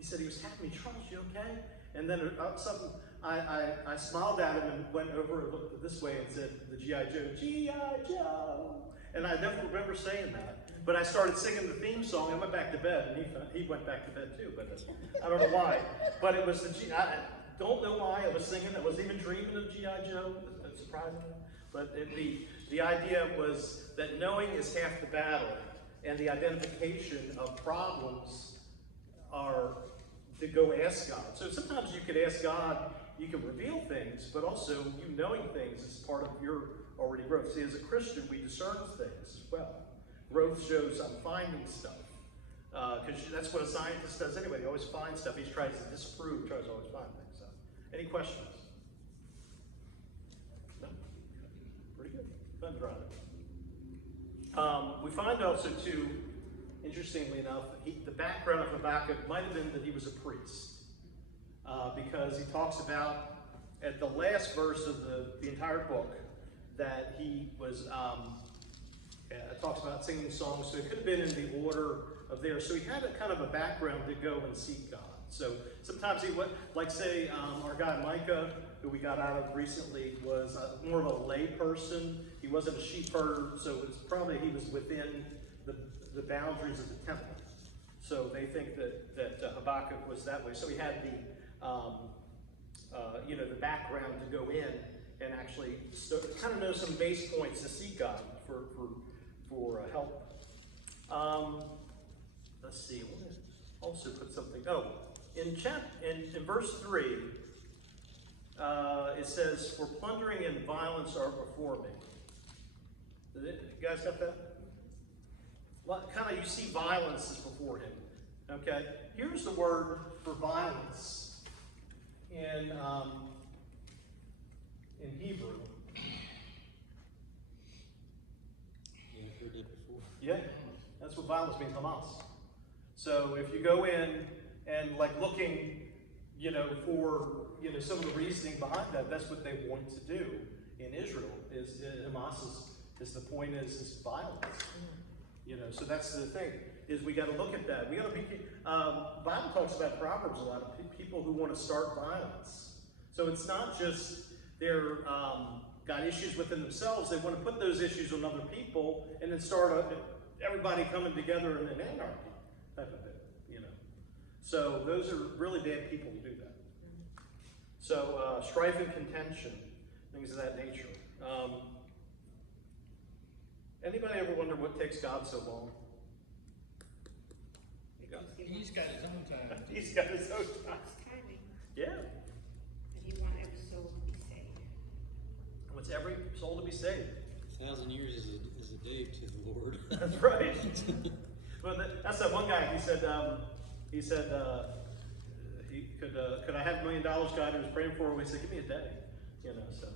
said he was tapping me, Charles, you okay? And then something, I smiled at him and went over and looked this way and said, the G.I. Joe, G.I. Joe. And I never remember saying that. But I started singing the theme song and went back to bed, and he went back to bed too, but I don't know why. But it was I don't know why I was singing. I wasn't even dreaming of G.I. Joe, surprisingly. But the idea was that knowing is half the battle, and the identification of problems are to go ask God. So sometimes you could ask God, you can reveal things, but also you knowing things is part of your already growth. See, as a Christian, we discern things as well. Growth shows I'm finding stuff. Because that's what a scientist does anyway. He always finds stuff. He tries to disprove, tries to always find things. So, any questions? No? Pretty good. Fun driving. We find also, too, interestingly enough, the background of Habakkuk might have been that he was a priest. Because he talks about, at the last verse of the entire book, that he was, talks about singing songs, so it could have been in the order of there. So he had a kind of a background to go and seek God. So sometimes he would, like say, our guy Micah, who we got out of recently, was more of a lay person. He wasn't a sheep herder, so it's probably he was within the boundaries of the temple. So they think that Habakkuk was that way. So he had the background to go in and actually kind of know some base points to seek God for help. Let's see. I want to also put something. Oh, in verse 3, it says, "For plundering and violence are before me." You guys got that? Well, kind of you see violence is before him. Okay. Here's the word for violence in Hebrew. Yeah, I've heard that before. Yeah, that's what violence means, Hamas. So if you go in and like looking, for some of the reasoning behind that, that's what they want to do in Israel. Is Hamas is the point is violence. So that's the thing. Is we got to look at that. We got to be. Bible talks about Proverbs a lot of people who want to start violence. So it's not just they're got issues within themselves. They want to put those issues on other people and then start everybody coming together in an anarchy type of thing. So those are really bad people who do that. So strife and contention, things of that nature. Anybody ever wonder what takes God so long? Because He's got his own time. He's got his own time. God's timing, Yeah. and He wants every soul to be saved. Wants every soul to be saved. 1,000 years is a day to the Lord. That's right. Well, that's that one guy. He said, could I have $1 million? God, he was praying for him. He said, give me a day. You know, so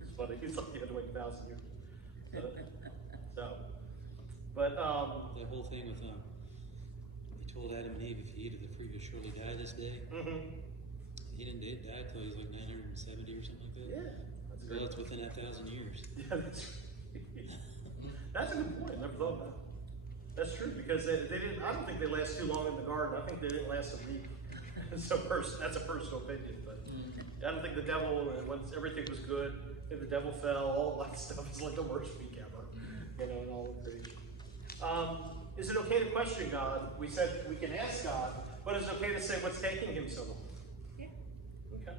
it's funny. He's like, you had to wait 1,000 years. But That whole thing with he told Adam and Eve, if you eat of the fruit, you'll surely die this day. He didn't die till he was like 970 or something like that. yeah, Well, it's within that 1,000 years. yeah, that's right. That's a good point. I never thought about it. That's true because they didn't. I don't think they last too long in the garden. I think they didn't last a week. So that's a personal opinion, but I don't think the devil, once everything was good, if the devil fell, all that stuff is like the worst week ever, you know, in all of creation. Is it okay to question God? We said we can ask God, but is it okay to say what's taking him so long? Yeah. Okay.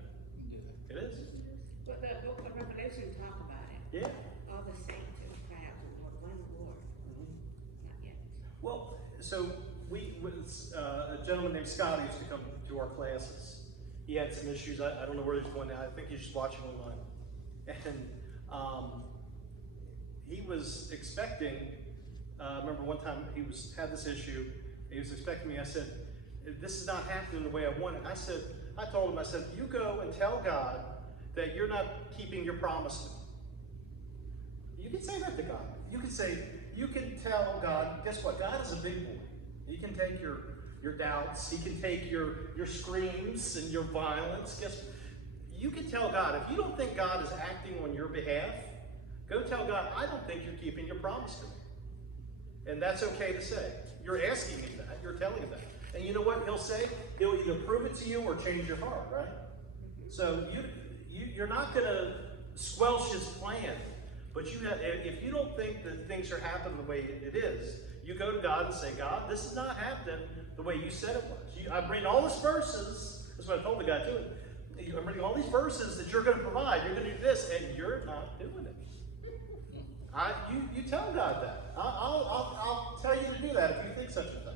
It is. But the book of Revelation talk about it. Yeah. All the saints will cry out to the Lord, when the Lord? Not yet. Well, so a gentleman named Scott used to come to our classes. He had some issues. I don't know where he's going now. I think he's just watching online. And he was expecting, I remember one time he had this issue. He was expecting me. I said, this is not happening the way I want it. I told him, you go and tell God that you're not keeping your promise. You can say that to God. You can tell God, guess what? God is a big boy. He can take your doubts. He can take your screams and your violence. You can tell God, if you don't think God is acting on your behalf, go tell God, I don't think you're keeping your promise to me. And that's okay to say. You're asking me that. You're telling him that. And you know what he'll say? He'll either prove it to you or change your heart, right? So you're not going to squelch his plan. But if you don't think that things are happening the way it is, you go to God and say, God, this is not happening the way you said it was. I'm reading all these verses. That's what I told the guy too. I'm reading all these verses that you're going to provide. You're going to do this, and you're not doing it. You tell God that. I'll tell you to do that if you think such a thing.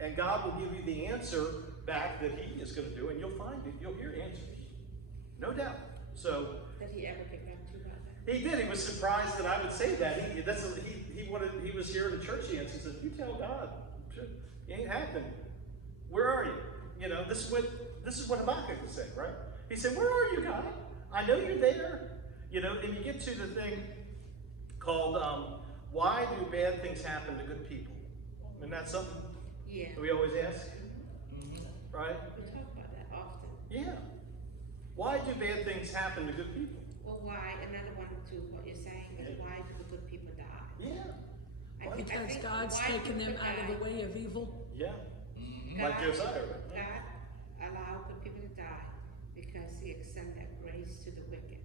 And God will give you the answer back that he is going to do, and you'll find it. You'll hear answers. No doubt. So Did he ever get back to you about that? he did. He was surprised that I would say that. He was here in the church. He said, "You tell God, it ain't happening. Where are you? You know, this is what Habakkuk would say, right? He said, "Where are you, God? I know you're there." You know, and you get to the thing called "Why do bad things happen to good people?" And that's something that we always ask, right? We talk about that often. Yeah. Why do bad things happen to good people? Well, why? Another one to what you're saying is why do the good people die? Yeah. Because God's why taken them people out of the die, way of evil. Yeah. God, Like Josiah, right? God allowed good people to die because he extended that grace to the wicked,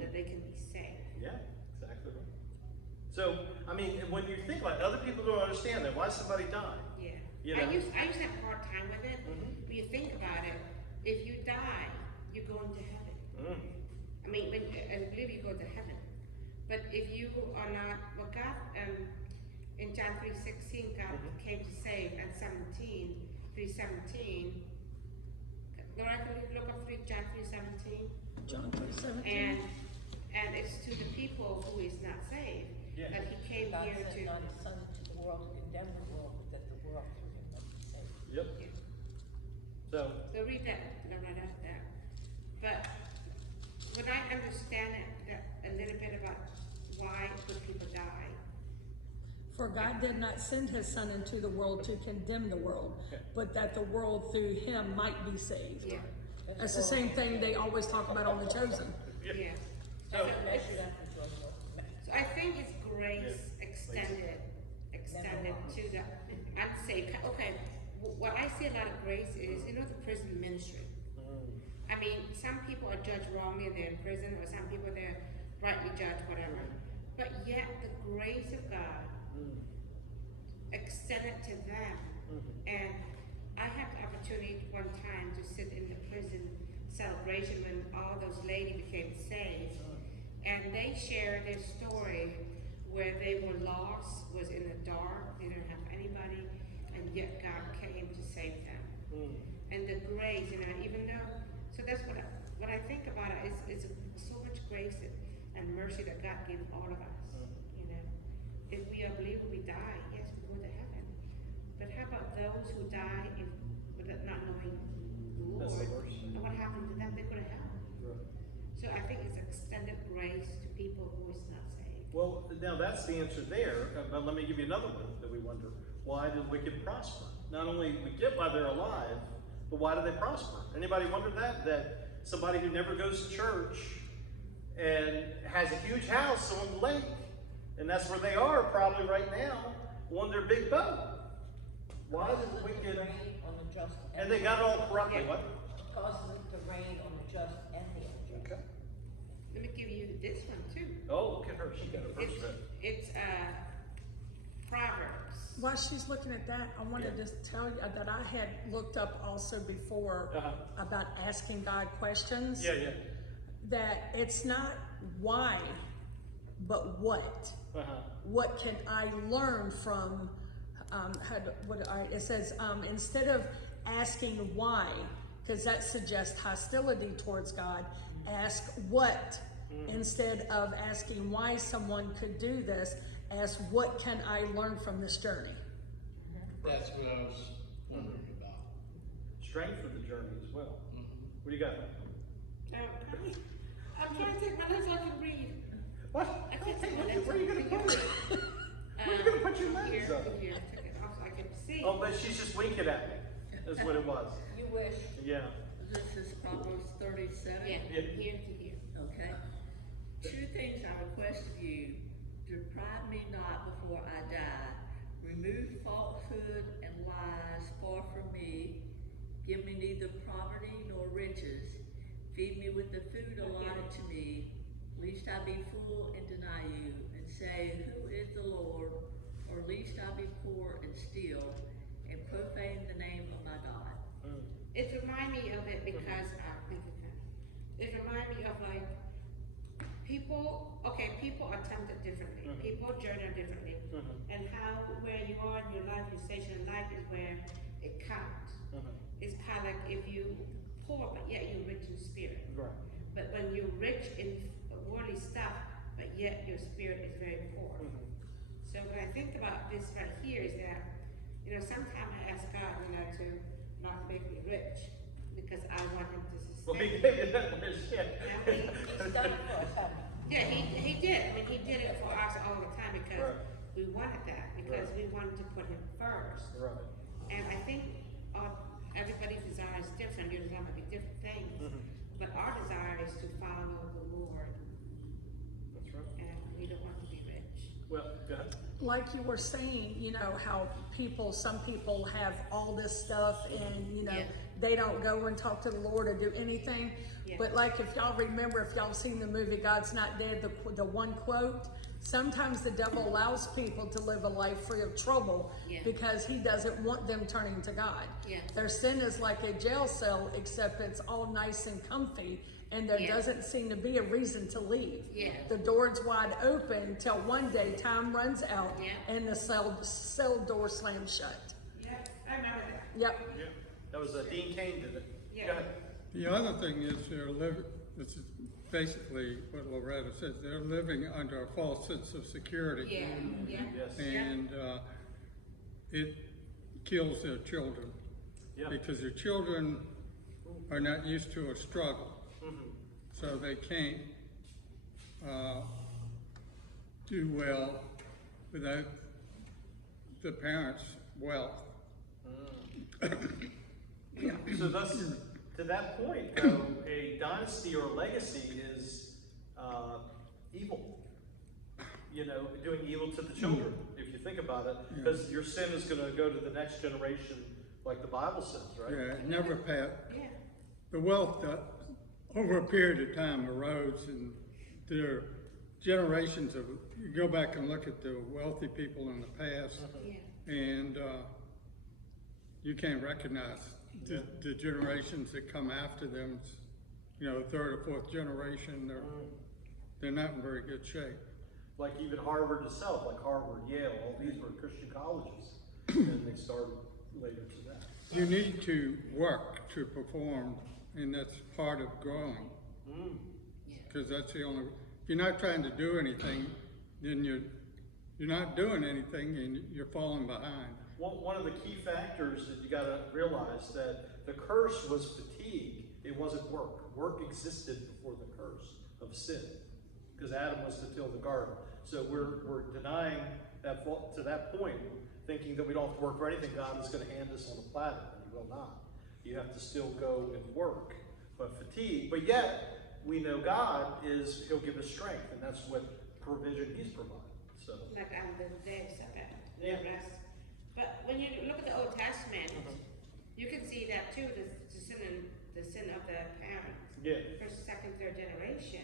that they can be saved. Yeah, exactly right. So, I mean, when you think like other people don't understand that, why somebody die? Yeah. You know? I used to have a hard time with it. When you think about it, if you die, you're going to heaven. I mean, I believe you go to heaven. But if you are not, well, God, in John 3:16, God came to save, and 3:17. Laura, can you look up John 3:17? John 3:17. And it's to the people who is not saved that he came God here sent to. not his son into the world to condemn the world, but that the world through him might be saved. Yep. So read that right up there. But when I understand a little bit about why good people die. For God did not send his son into the world to condemn the world, but that the world through him might be saved. Yeah. That's the same thing they always talk about on The Chosen. Yeah. So- So I think it's grace extended to the unsaved. Okay, what I see a lot of grace is, the prison ministry. I mean, some people are judged wrongly and they're in prison, or some people they're rightly judged, whatever. But yet the grace of God extended to them. And I had the opportunity one time to sit in the prison celebration when all those ladies became saved. And they shared their story where they were lost, was in the dark, they didn't have anybody, and yet God came to save them. And the grace, even though, so that's what I think about it, it's so much grace and mercy that God gives all of us, If we are believers, we die, yes, we go to heaven. But how about those who die without not knowing the Lord? That's the worst. And what happened to them? They go to hell. Right. So I think it's extended grace to people who is not saved. Well, now that's the answer there, but let me give you another one that we wonder. Why do the wicked prosper? Not only we get why they're alive, but why do they prosper? Anybody wonder that? That somebody who never goes to church and has a huge house on the lake, and that's where they are probably right now, on their big boat. Why do the wicked... Rain on the just And they got it all corruptly, Yeah. what? Causes it to rain on the just and the unjust. Okay. Let me give you this one too. Oh, look at her, she got a verse read. It's Proverbs. While she's looking at that, I wanted to tell you that I had looked up also before about asking God questions. Yeah. That it's not why, but what. What can I learn from? It says instead of asking why, because that suggests hostility towards God, ask what. Instead of asking why someone could do this, ask what can I learn from this journey. That's what I was wondering about. Strength for the journey as well. What do you got? I'm trying to take my lens so I can read. What? I can't take my lens Where are you going to put it? Where are you going to put your lens Here, up? here, take it off so I can see. Oh, but she's just winking at me. That's what it was. You wish. Yeah. This is Proverbs 37. Yeah, Yeah. here to here. Okay. Two things I request of you: deprive me not before I die. Remove falsehood and lies far from me. Give me neither poverty nor riches. Feed me with the food allotted to me, lest I be full and deny you, and say, who is the Lord? Or lest I be poor and steal, and profane the name of my God. It reminds me of it because it reminds me of like people are tempted differently. People journey differently. And how where you are in your life, your station in life is where it counts. It's kind of like if you poor, but yet you're rich in spirit. Right. But when you're rich in worldly stuff, but yet your spirit is very poor. So when I think about this right here is that, sometimes I ask God, to not make me rich because I want him to sustain. Well, he gave you that wish, yeah. He's done it for us, haven't he? Yeah, he did. I mean, he did it for us all the time because Right. we wanted that, because we wanted to put him first. Right. And I think everybody's desire is different. Your desire might be different things, but our desire is to follow the Lord, That's right. and we don't want to be rich. Well, go ahead. Like you were saying, how some people have all this stuff and, Yeah. they don't go and talk to the Lord or do anything. Yeah. But like if y'all remember, if y'all seen the movie God's Not Dead, the one quote, sometimes the devil allows people to live a life free of trouble because he doesn't want them turning to God. Yeah. Their sin is like a jail cell, except it's all nice and comfy, and there doesn't seem to be a reason to leave. Yeah. The door's wide open till one day time runs out and the cell door slams shut. Yeah, I remember that. Yep. Yeah. That was Dean Cain did it. Yeah. Go ahead. The other thing is they're living, this is basically what Loretta says, they're living under a false sense of security. Yeah. Yes. And it kills their children. Yeah. Because their children are not used to a struggle. So they can't do well without the parents' wealth. So thus, to that point, though, a dynasty or a legacy is evil. Doing evil to the children, if you think about it, because your sin is going to go to the next generation, like the Bible says, right? Yeah, it never passed. Yeah. The wealth over a period of time erodes, and there are generations of, you go back and look at the wealthy people in the past, and you can't recognize the generations that come after them. Third or fourth generation, they're not in very good shape. Like even Harvard itself, like Harvard, Yale, all these were Christian colleges, and they started later to that. You need to work to perform, and that's part of growing. Because that's the only, if you're not trying to do anything, then you're not doing anything and you're falling behind. One of the key factors that you got to realize that the curse was fatigue. It wasn't work. Work existed before the curse of sin, because Adam was to till the garden. So we're denying that to that point, thinking that we don't have to work for anything. God is going to hand us on a platter, and He will not. You have to still go and work, but fatigue. But yet we know God is, He'll give us strength, and that's what provision He's provided. So Like on the day of Sabbath, Yeah. the rest. But when you look at the Old Testament, you can see that too, the sin of the parents. yeah, First, second, third generation.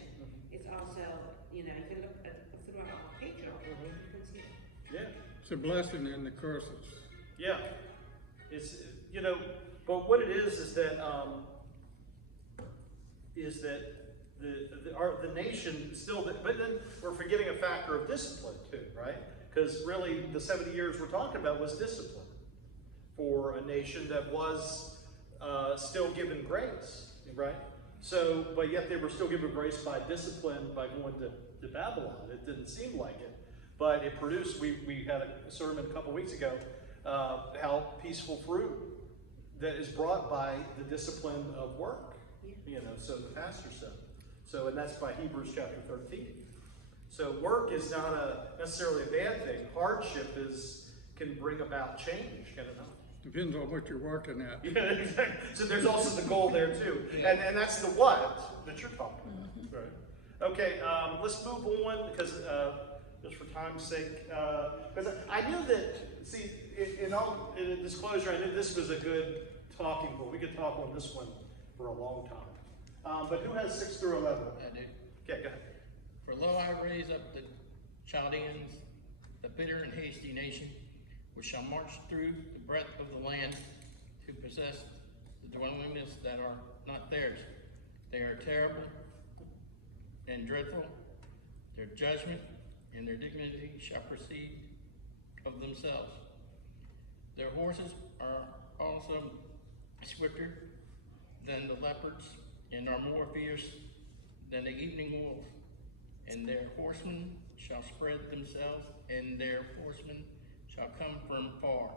It's also, you can look at throughout the patriarch, you can see it. yeah. It's a blessing and the curses. Yeah, it's but what it is that the nation still, but then we're forgetting a factor of discipline too, right? Because really, the 70 years we're talking about was discipline for a nation that was still given grace, right? So, but yet they were still given grace by discipline by going to Babylon. It didn't seem like it, but it produced. We had a sermon a couple weeks ago how peaceful fruit that is brought by the discipline of work. So the pastor said. So, and that's by Hebrews chapter 13. So work is not necessarily a bad thing. Hardship can bring about change, can it not? Depends on what you're working at. Yeah, exactly. So there's also the goal there too. And that's the what that you're talking about. Right. Okay, let's move on because just for time's sake, because I knew that, see, in disclosure, I knew this was a good talking point. We could talk on this one for a long time. But who has 6 through 11? I do. Okay, go ahead. For lo, I raise up the Chaldeans, the bitter and hasty nation, which shall march through the breadth of the land to possess the dwellings that are not theirs. They are terrible and dreadful. Their judgment and their dignity shall proceed of themselves. Their horses are also swifter than the leopards, and are more fierce than the evening wolf. And their horsemen shall spread themselves, and their horsemen shall come from far.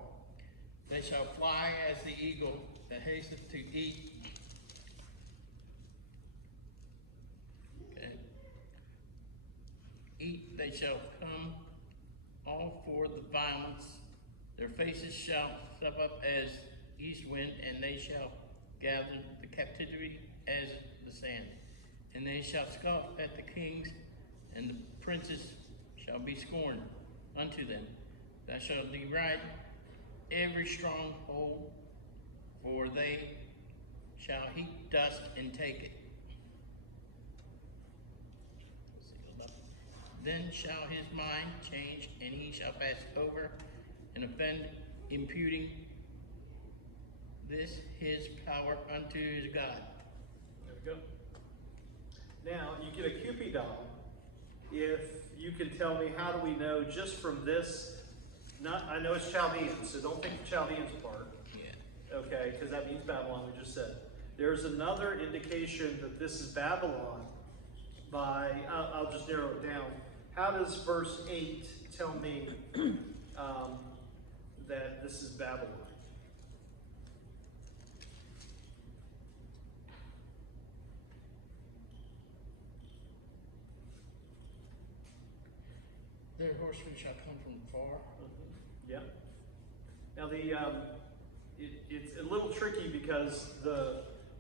They shall fly as the eagle that hasteth to eat. Okay. Eat they shall come, all for the violence. Their faces shall step up as east wind, and they shall gather the captivity as the sand. And they shall scoff at the kings, and the princes shall be scorned unto them. Thou shalt deride every stronghold, for they shall heap dust and take it. Then shall his mind change, and he shall pass over and offend, imputing this his power unto his God. There we go. Now, you get a Cupid doll if you can tell me how do we know just from this, I know it's Chaldeans, so don't think the Chaldeans part. Yeah. Okay, because that means Babylon, we just said. There's another indication that this is Babylon by, I'll just narrow it down. How does verse 8 tell me that this is Babylon? Their horsemen shall come from far. Yeah. Now it's a little tricky because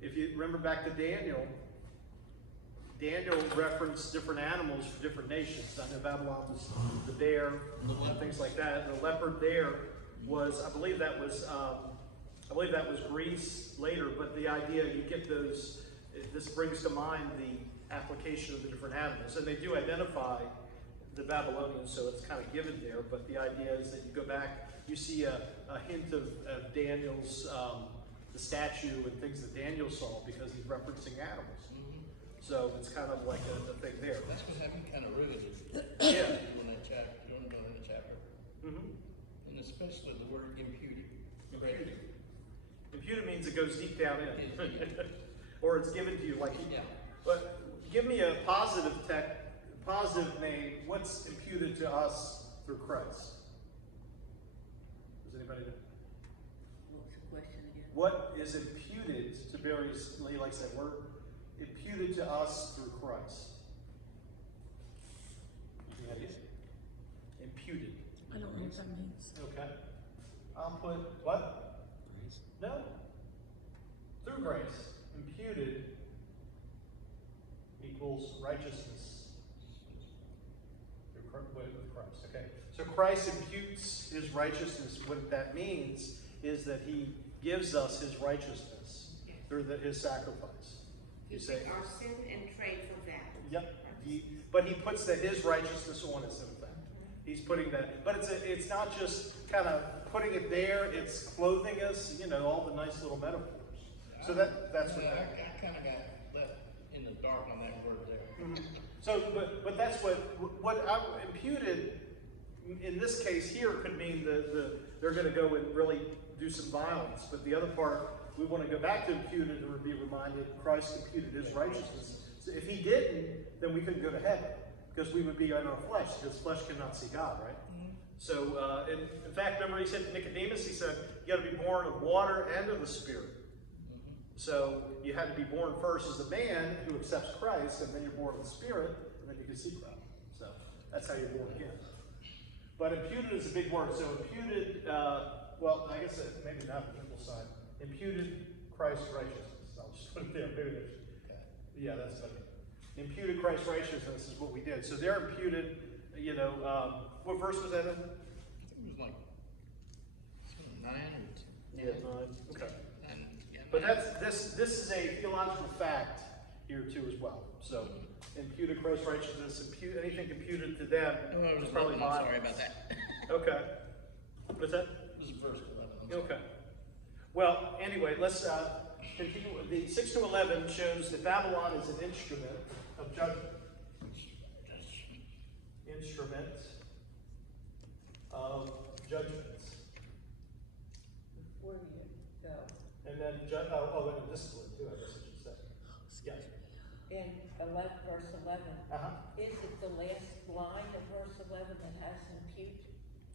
if you remember back to Daniel referenced different animals for different nations. I know Babylon was the bear and things like that. The leopard there was, I believe that was Greece later. But the idea you get those, this brings to mind the application of the different animals, and they do identify the Babylonians, so it's kind of given there, but the idea is that you go back, you see a hint of Daniel's, the statue and things that Daniel saw because he's referencing animals. So it's kind of like a thing there. That's what happened, kind of ruined it. Yeah. During that chapter, during the chapter. And especially the word imputed. Imputed. Imputed means it goes deep down in. Or it's given to you like, Yeah. but give me a positive name. What's imputed to us through Christ? Does anybody know? What was the question again? What is imputed to various, like I said, we're imputed to us through Christ. Imputed. I don't know what that means. Okay. I'll put what? Grace. No. Through grace. Imputed equals righteousness. With Christ. Okay. So Christ imputes his righteousness. What that means is that he gives us his righteousness through his sacrifice. You say? take our sin and trade for that. Yep. But he puts his righteousness on us in fact. He's putting that, but it's not just kind of putting it there, it's clothing us, all the nice little metaphors. So that's what I kind of got left in the dark on that word there. So, but that's what I imputed in this case here could mean they're going to go and really do some violence. But the other part, we want to go back to imputed and be reminded Christ imputed his righteousness. So if he didn't, then we couldn't go to heaven because we would be in our flesh because flesh cannot see God, right? So, in fact, remember he said to Nicodemus, he said, you got to be born of water and of the Spirit. So you had to be born first as a man who accepts Christ, and then you're born of the Spirit, and then you can see Christ. So that's how you're born again. But imputed is a big word. So imputed, well, I guess maybe not the people side. Imputed Christ's righteousness. I'll just put it there. Maybe there's, yeah, that's better. Imputed Christ's righteousness is what we did. So they're imputed, what verse was that in? I think it was like 9 or 10. Yeah, 9. Okay. Yeah, But this is a theological fact here too as well. So imputed Christ's righteousness, anything imputed to them is probably violence. Sorry about that. Okay. What's that? This is verse 11. Okay. Well, anyway, let's continue. The 6 to 11 shows that Babylon is an instrument of judgment. Instrument of judgments. Where do you go? And then, and discipline too, I guess I should say. Yes. In 11, verse 11, Uh-huh. is it the last line of verse 11 that has impute?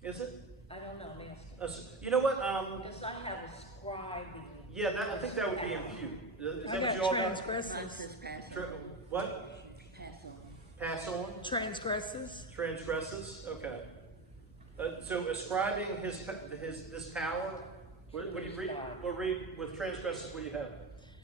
Is it? I don't know, I'm asking. You know what? Because I have a scribe. Yeah, I think that would be impute. Is I that what got you all got? Mine transgresses. says pass What? pass on. Pass on? Transgresses. Transgresses? Okay. So ascribing this power, what do you read? We'll read with transgresses what do you have?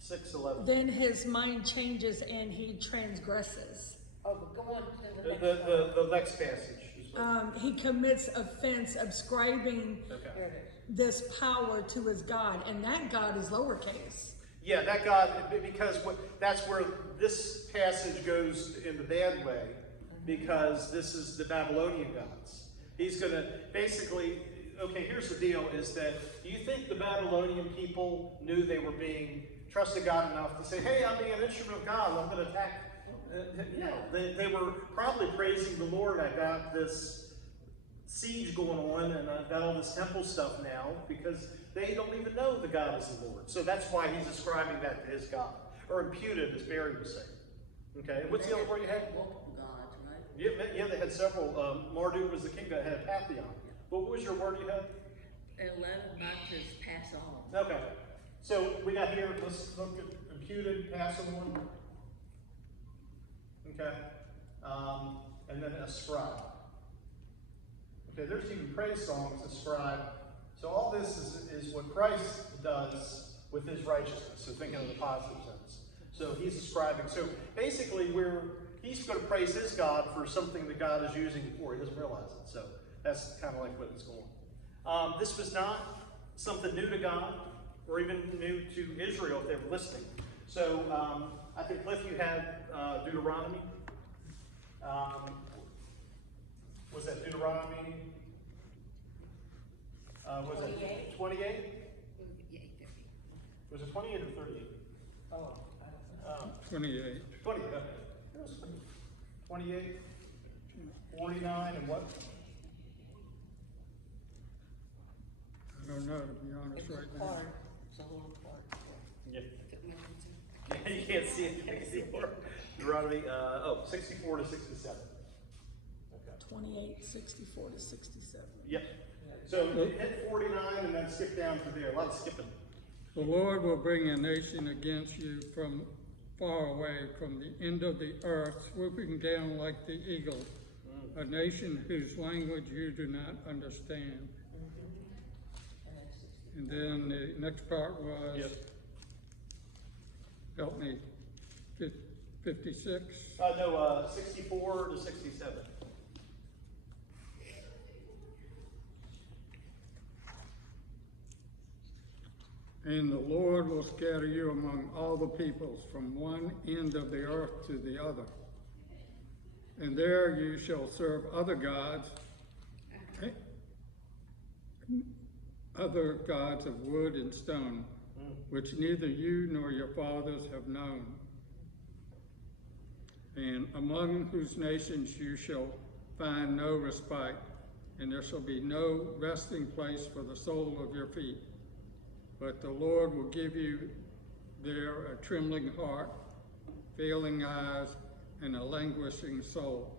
6:11. Then his mind changes and he transgresses. Oh, but go on to the next one. The next passage. Is what- He commits offense, ascribing okay. Here it is. this power to his God, and that God is lowercase. Yeah, that God, because that's where this passage goes in the bad way, because this is the Babylonian gods. He's going to basically, okay, here's the deal, is that do you think the Babylonian people knew they were trusted God enough to say, hey, I'm being an instrument of God, I'm going to attack? They were probably praising the Lord. I got this siege going on, and I've got all this temple stuff now, because they don't even know the God is the Lord. So that's why he's ascribing that to his God. Or imputed, as Barry was saying. Okay, and what's the other word you had? Multiple gods, right? Yeah, they had several. Marduk was the king that had a pantheon. What was your word you had? 11, mine says pass on. Okay. So we got here, let's look at imputed, pass on. Okay. And then ascribe. Okay, there's even praise songs, ascribe. So all this is what Christ does with his righteousness. So thinking of the positive sense. So he's ascribing. So basically he's going to praise his God for something that God is using for. He doesn't realize it. So that's kind of like what it's going. This was not something new to God or even new to Israel if they were listening. So I think, Cliff, you had Deuteronomy. Was that Deuteronomy? Was it 28? Yeah, 30. Was it 28 or 38? Oh, I don't know. 28. 20, 28, 49, and what? I don't know, to be honest, right now. Part, it's a little part. Yeah. You can't see it anymore. Deuteronomy, 64 to 67. Okay. 28, 64 to 67. Yep. So hit 49 and then skip down to there. A lot of skipping. The Lord will bring a nation against you from far away, from the end of the earth, swooping down like the eagle, a nation whose language you do not understand. And then the next part was, Yep. help me, 56? No, 64 to 67. And the Lord will scatter you among all the peoples, from one end of the earth to the other. And there you shall serve other gods of wood and stone, which neither you nor your fathers have known, and among whose nations you shall find no respite, and there shall be no resting place for the sole of your feet. But the Lord will give you there a trembling heart, failing eyes, and a languishing soul,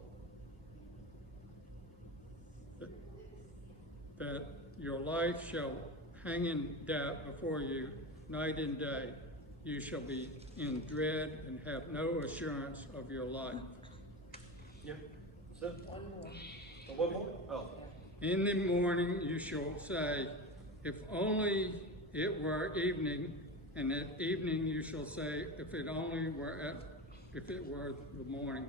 that your life shall hang in doubt before you night and day. You shall be in dread and have no assurance of your life. Yep. So, One more. one more? Oh. In the morning you shall say, if only it were evening, and at evening you shall say, if it were the morning,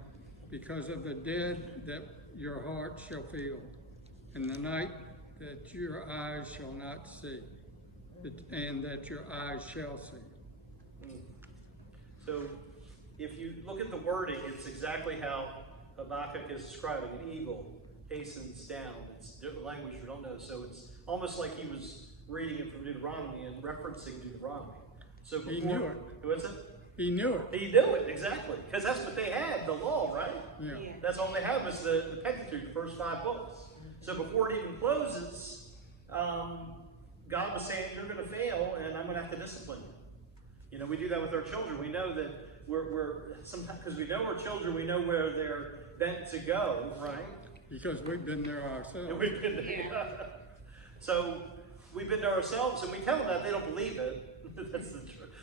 because of the dead that your heart shall feel, and the night that your eyes shall not see, and that your eyes shall see. So, if you look at the wording, it's exactly how Habakkuk is describing. An eagle hastens down. It's different language we don't know, so it's almost like he was reading it from Deuteronomy and referencing Deuteronomy. So before, He knew it. What's it? He knew it. He knew it, exactly. Because that's what they had, the law, right? Yeah. Yeah. That's all they had was the Pentateuch, the first 5 books. So before it even closes, God was saying, you're going to fail, and I'm going to have to discipline you. You know, we do that with our children. We know that we're sometimes, because we know our children, we know where they're bent to go, right? Because we've been there ourselves. And we've been there. Yeah. So we've been to ourselves, and we tell them that, they don't believe it. That's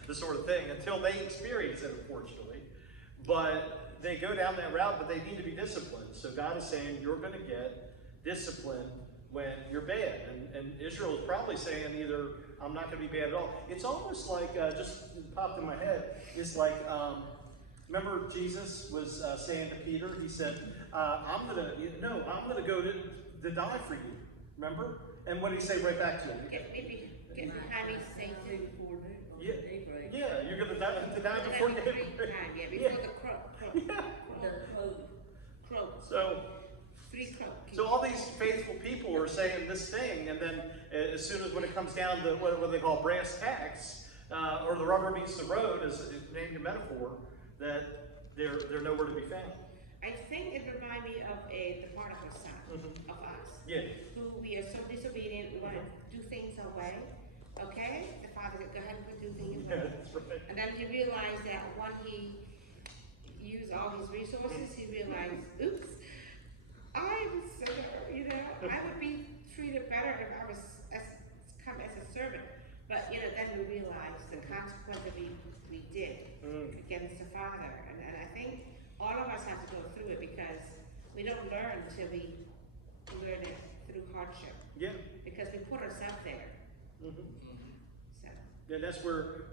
the sort of thing, until they experience it, unfortunately. But they go down that route, but they need to be disciplined. So God is saying, you're going to get disciplined when you're bad. And Israel is probably saying either, I'm not going to be bad at all. It's almost like, just popped in my head, it's like, remember Jesus was saying to Peter, he said, I'm going to go to die for you. Remember? And what did he say right back to him? Get behind me, Satan. Yeah, you're going to die before daybreak. Yeah, before the crow. Crow. So, 3 crows. so all these faithful people are saying this thing, and then as soon as when it comes down to what they call brass tacks, or the rubber meets the road, as named a metaphor, that they're nowhere to be found. I think it reminds me of the prodigal son of us. Yeah. Who we are so disobedient, we want to do things our way. Okay? The father said, go ahead and do things your way. Yeah, that's right. And then he realized that when he used all his resources, he realized, oops, I'm a sinner, you know. I would be treated better if I was come as a servant. But, you know, then we realized the consequence that we did against the father. And I think all of us have to go through it because we don't learn until we learn it through hardship. Yeah. Because we put ourselves there. Mm-hmm. So. Yeah, that's where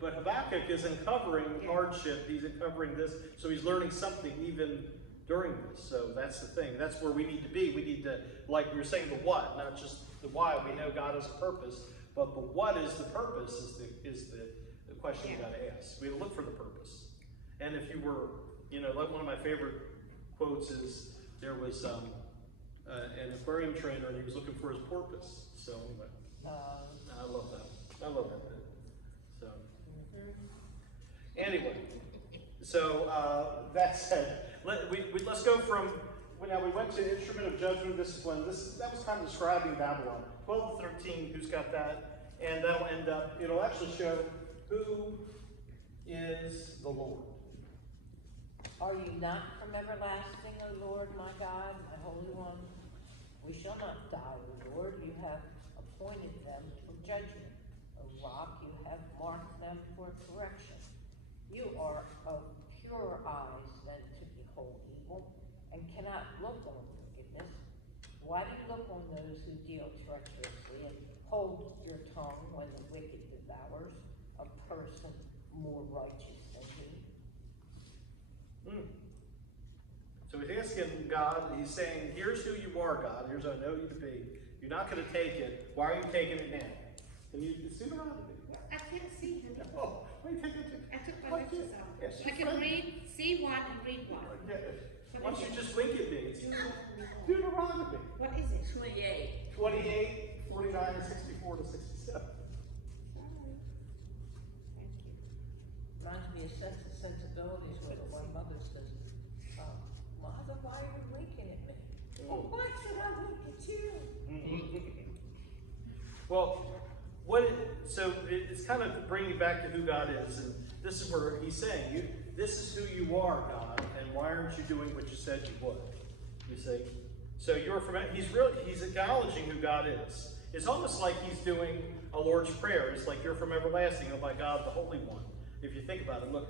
but Habakkuk is uncovering hardship. He's uncovering this, so he's learning something even during this. So that's the thing. That's where we need to be. We need to, like we were saying, the what, not just the why. We know God has a purpose, but the what is the purpose is the question you got to ask. We look for the purpose. And if you were, you know, like one of my favorite quotes is there was an aquarium trainer and he was looking for his porpoise. So anyway. I love that. I love that bit. So, anyway, So that said, let's go from, now we went to instrument of judgment, discipline. That was kind of describing Babylon. 12 to 13, who's got that? And that'll end up, it'll actually show who is the Lord. Are you not from everlasting, O Lord, my God, my Holy One? We shall not die, O Lord. You have appointed them for judgment. O rock, you have marked them for correction. You are of purer eyes than to behold evil, and cannot look on wickedness. Why do you look on those who deal treacherously, and hold your tongue when the wicked devours a person more righteous than he? So he's asking God, he's saying, here's who you are, God. Here's who I know you to be. You're not going to take it. Why are you taking it now? Can you see the right? I can't see him. Oh, why are you taking it? I took my glasses off. Yes, I can see one and read one. Why don't you just wink at me? It's Deuteronomy. What is it? 28. 28, 49, 64 to 67. Thank you. Reminds me of sensibilities where the one mother says, Mother, why are you winking at me? Well, why should I wink at you? Well, so it's kind of bringing back to who God is, and this is where he's saying, this is who you are, God, and why aren't you doing what you said you would? You see? So he's acknowledging who God is. It's almost like he's doing a Lord's Prayer. It's like, you're from everlasting, oh my God, the Holy One. If you think about it, look,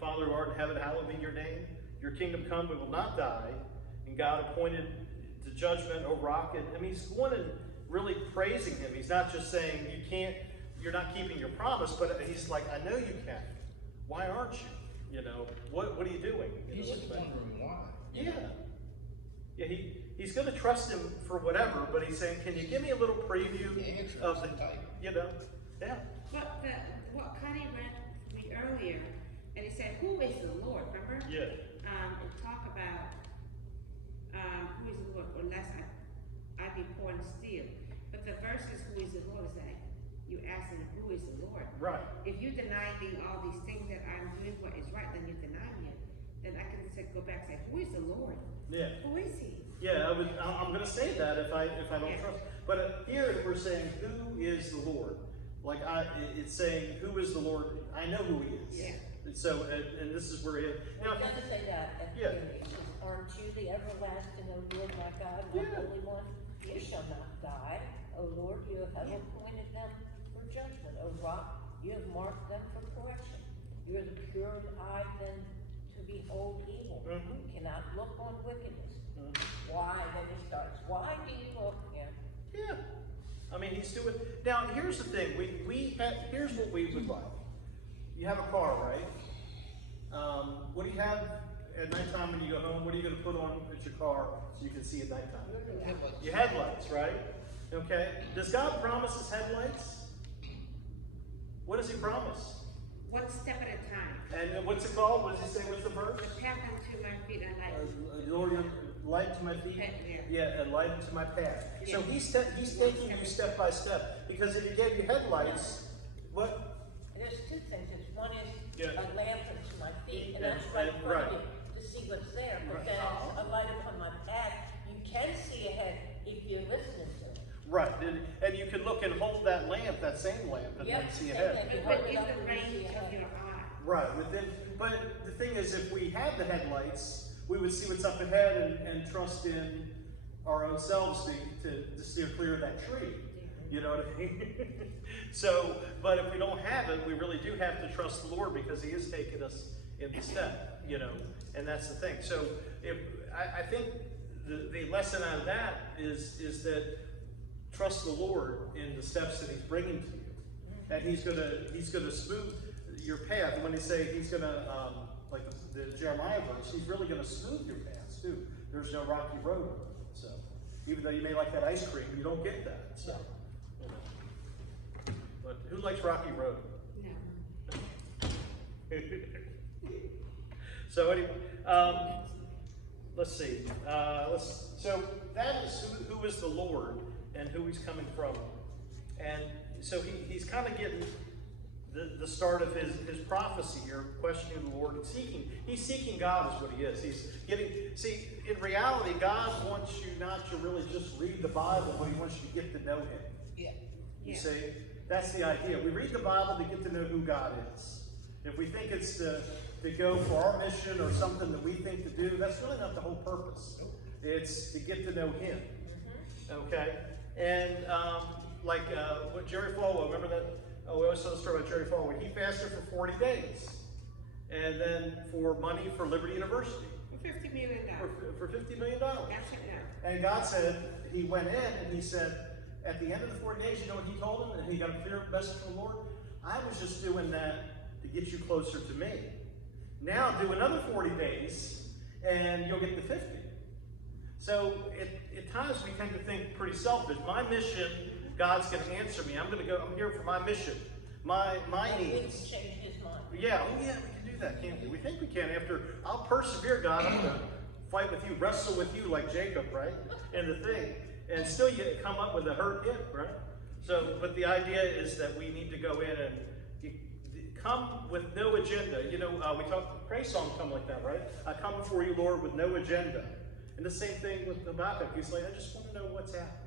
Father who art in heaven, hallowed be your name. Your kingdom come, we will not die. And God appointed the judgment, O rock. And I mean, he's going and really praising him. He's not just saying you're not keeping your promise, but he's like, I know you can. Why aren't you? You know, what are you doing? He's just wondering why. Yeah, he's going to trust him for whatever, but he's saying, can you give me a little preview of the type? You know, yeah. But what Connie read me earlier, and it said, who is the Lord, remember? Yeah. And talk about who is the Lord, unless I be poor and steal. But the verse is, who is the Lord, is that you asking who is the Lord. Right. If you deny me all these things that I'm doing what is right, then you deny me. Then I can go back and say, who is the Lord? Yeah. Who is he? Yeah, I'm going to say that if I don't Yeah. trust. But here we're saying, who is the Lord? Like it's saying, who is the Lord? I know who he is. Yeah. And so, and this is where he is. Well, Now, it doesn't say that at the Yeah. beginning. It says, aren't you the everlasting, O Lord, my God, my Yeah. Holy One? You shall not die. O Lord, you have appointed them for judgment. O rock, you have marked them for correction. You are the pure of eye than to behold evil. Mhm. You cannot look on wickedness. Mhm. Why? Then he starts. Why do you look? yeah. I mean, he's doing. Now, here's the thing. Here's what we would like. You have a car, right? What do you have at nighttime when you go home? What are you going to put on at your car so you can see at nighttime? Headlights. Your headlights, right? Okay. Does God promise his headlights? What does he promise? One step at a time. And what's it called? What does he say? What's the verse? The path unto my feet and light. Lord, light to my feet. Yeah, and light to my path. So he's taking you step by step. Because if he gave you headlights, what? There's two things. One is Yeah. a lamp unto my feet, and Yeah, that's right in front right. of you to see what's there. But Right. then it's a light upon my path. You can see ahead if you're listening to it. Right, and you can look and hold that lamp, that same lamp, and then see ahead. You But hold it in up the and you range see of ahead. your eye. Right, but the thing is, if we had the headlights, we would see what's up ahead and trust in our own selves to steer clear of that tree. You know what I mean? So, but if we don't have it, we really do have to trust the Lord because he is taking us in the step, you know, and that's the thing. So I think the lesson out of that is that trust the Lord in the steps that he's bringing to you. And he's gonna smooth your path. And when they say he's gonna, like the Jeremiah verse, he's really gonna smooth your paths too. There's no rocky road. So even though you may like that ice cream, you don't get that. So, you know. But who likes rocky road? No. So anyway, let's see. So that is who is the Lord and who he's coming from. And so he's kind of getting the the start of his prophecy here, questioning the Lord and seeking. He's seeking God is what he is. He's getting, see, in reality, God wants you not to really just read the Bible, but he wants you to get to know him. Yeah. You see, that's the idea. We read the Bible to get to know who God is. If we think it's to go for our mission or something that we think to do, that's really not the whole purpose. It's to get to know him. Okay? And like what Jerry Falwell, remember that? Oh, we always tell the story about Jerry Falwell. He fasted for 40 days. And then for money for Liberty University. $50 million. For $50 million. That's enough. And God said, he went in and he said, at the end of the 40 days, you know what he told him? And he got a clear message from the Lord. I was just doing that to get you closer to me. Now do another 40 days and you'll get the 50. So at times we tend to think pretty selfish. My mission, God's going to answer me. I'm here for my mission, my needs. Change his mind. Yeah, oh yeah, we can do that, can't we? We think we can. I'll persevere, God. I'm going to fight with you, wrestle with you like Jacob, right? And the thing. And still you come up with a hurt hip, right? So, but the idea is that we need to go in and come with no agenda. You know, we talk, praise songs come like that, right? I come before you, Lord, with no agenda. And the same thing with Habakkuk. He's like, I just want to know what's happening.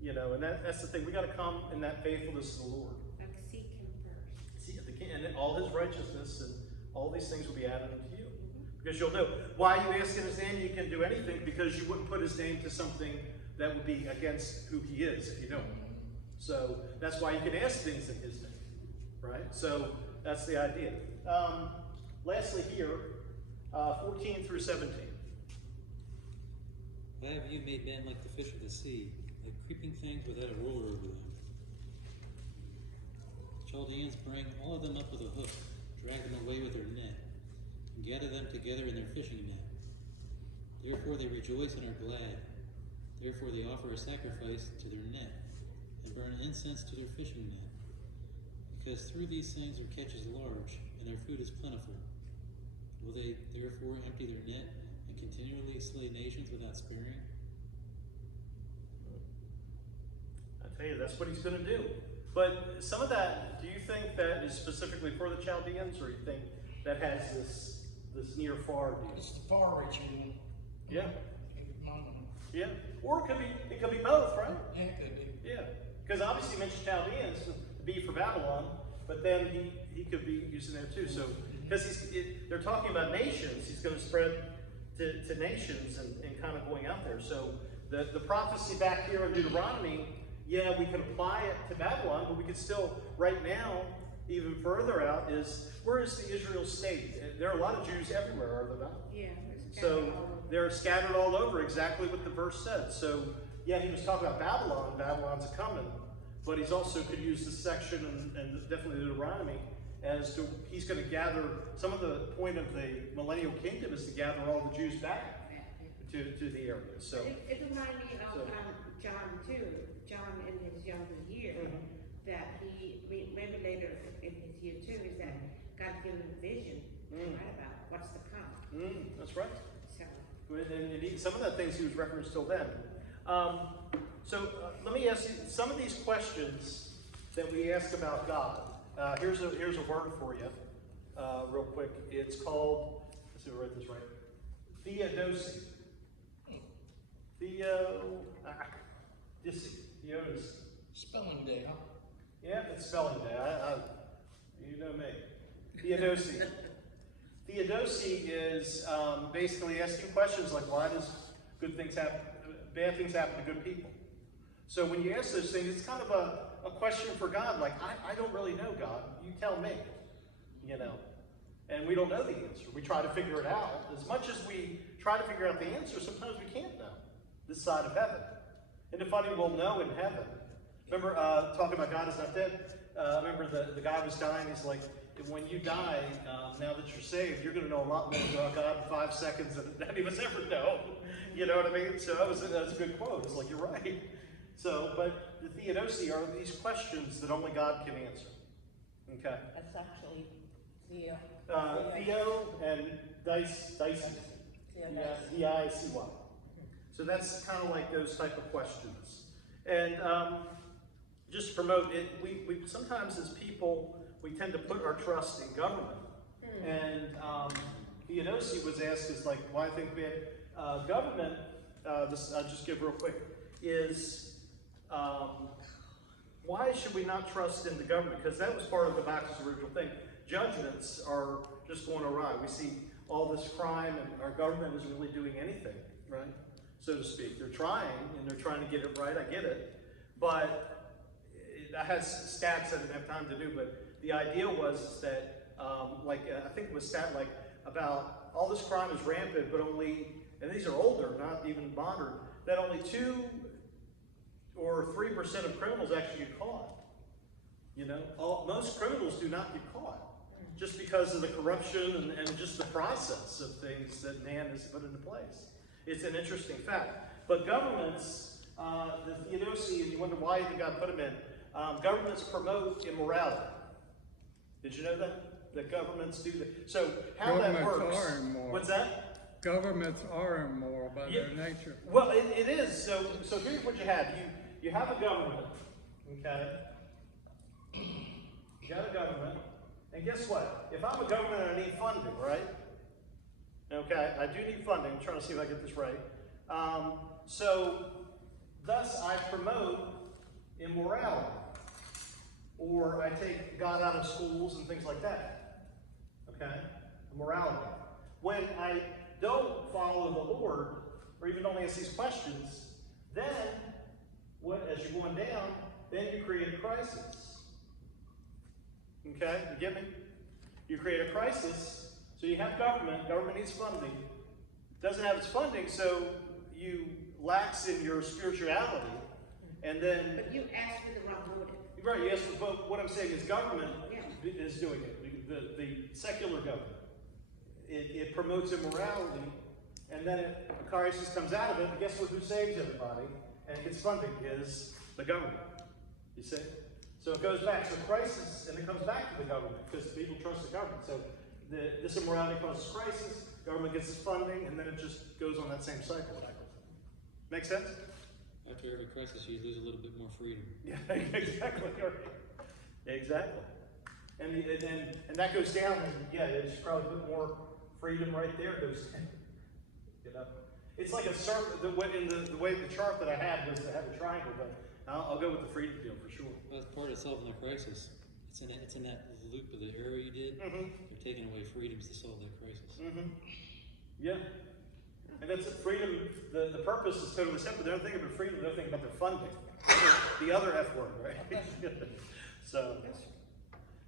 You know, and that's the thing. We got to come in that faithfulness to the Lord. Like seek him first. See, and all his righteousness and all these things will be added unto you. Because you'll know why you ask in his name, you can do anything, because you wouldn't put his name to something that would be against who he is if you don't. So that's why you can ask things in his name, right? So that's the idea. Lastly here, 14 through 17. Why have you made men like the fish of the sea, like creeping things without a ruler over them? The Chaldeans bring all of them up with a hook, drag them away with their net, and gather them together in their fishing net. Therefore they rejoice and are glad. Therefore they offer a sacrifice to their net, and burn incense to their fishing net. Because through these things their catch is large, and their food is plentiful. Will they therefore empty their net, and continually slay nations without sparing? I tell you, that's what he's going to do. But some of that, do you think that is specifically for the Chaldeans, or you think that has this near-far deal? It's the far-reaching. Yeah. Yeah. Or it could be both, right? Yeah, it could be. Yeah. Because obviously you mentioned Chaldeans, be for Babylon, but then he could be using there too. So, because they're talking about nations, he's going to spread to nations and kind of going out there. So the prophecy back here in Deuteronomy, yeah, we could apply it to Babylon, but we could still, right now, even further out, is where is the Israel state? There are a lot of Jews everywhere, are there not? Yeah. So they're scattered all over, exactly what the verse said. So yeah, he was talking about Babylon. Babylon's a coming, but he's also could use this section and definitely Deuteronomy as to he's going to gather. Some of the point of the millennial kingdom is to gather all the Jews back to the area. So it reminds me of John too. John in his younger years, that maybe later in his year too, is that God given him a vision to write about what's to come. That's right. So. And some of the things he was referenced till then. So let me ask you some of these questions that we ask about God. Here's a word for you, real quick. It's called, let's see if I write this right, theodocy. Theodocy. Spelling day, huh? Yeah, it's spelling day. You know me. Theodocy. Theodocy is basically asking questions like, why does bad things happen to good people? So when you ask those things, it's kind of a question for God, like, I don't really know, God. You tell me, you know. And we don't know the answer. We try to figure it out. As much as we try to figure out the answer, sometimes we can't know this side of heaven. And if funny, we'll know in heaven. Remember, talking about God is not dead? Remember the guy was dying, he's like, when you die, now that you're saved, you're going to know a lot more about God in 5 seconds than any of us ever know. You know what I mean? So that was a good quote. It's like, you're right. So, but the theodocy are these questions that only God can answer. Okay? That's actually Theo. Theo and Dicey. D-I-C-Y. So that's kind of like those type of questions. And just to promote it, we sometimes as people, we tend to put our trust in government. And Theodosi was asked, is like, why I think government, this I'll just give real quick, is why should we not trust in the government? Because that was part of Habakkuk's original thing. Judgments are just going awry. We see all this crime, and our government isn't really doing anything, right? So to speak. They're trying, and they're trying to get it right. I get it. But that has stats I didn't have time to do, but the idea was that, I think it was stat like about all this crime is rampant, but only, and these are older, not even modern, that only 2 or 3% of criminals actually get caught. You know, most criminals do not get caught just because of the corruption and just the process of things that man has put into place. It's an interesting fact. But governments, the Theodosi, and you wonder why God put them in, governments promote immorality. Did you know that? That governments do that. So how that works. Are immoral. What's that? Governments are immoral by their nature. Well, it is. So here's what you have. You have a government, okay? You got a government. And guess what? If I'm a government and I need funding, right? Okay, I do need funding. I'm trying to see if I get this right. So thus I promote immorality. Or I take God out of schools and things like that. Okay? Immorality. When I don't follow the Lord, or even only ask these questions, then, as you're going down, then you create a crisis. Okay? You get me? You create a crisis, so you have government needs funding. Doesn't have its funding, so you lax in your spirituality, and then... But you asked for the wrong motive. Right, yes, but what I'm saying is government is doing it. The secular government. It promotes immorality, and then a crisis comes out of it, and guess what? Who saves everybody and gets funding is the government. You see? So it goes back to the crisis, and it comes back to the government, because people trust the government. So this immorality causes crisis, government gets its funding, and then it just goes on that same cycle. Make sense? After every crisis, you lose a little bit more freedom. Yeah, exactly. Exactly. And that goes down, and there's probably a bit more freedom right there. Goes down. You know, it's like a circle. The way the chart that I had was to have a triangle, but I'll go with the freedom deal for sure. Well, that's part of solving the crisis. It's in that loop of the arrow you did. Mm-hmm. They're taking away freedoms to solve that crisis. Mm-hmm. Yeah. And that's freedom, the purpose is totally separate. They don't think about freedom, they're thinking about their funding. The other F word, right?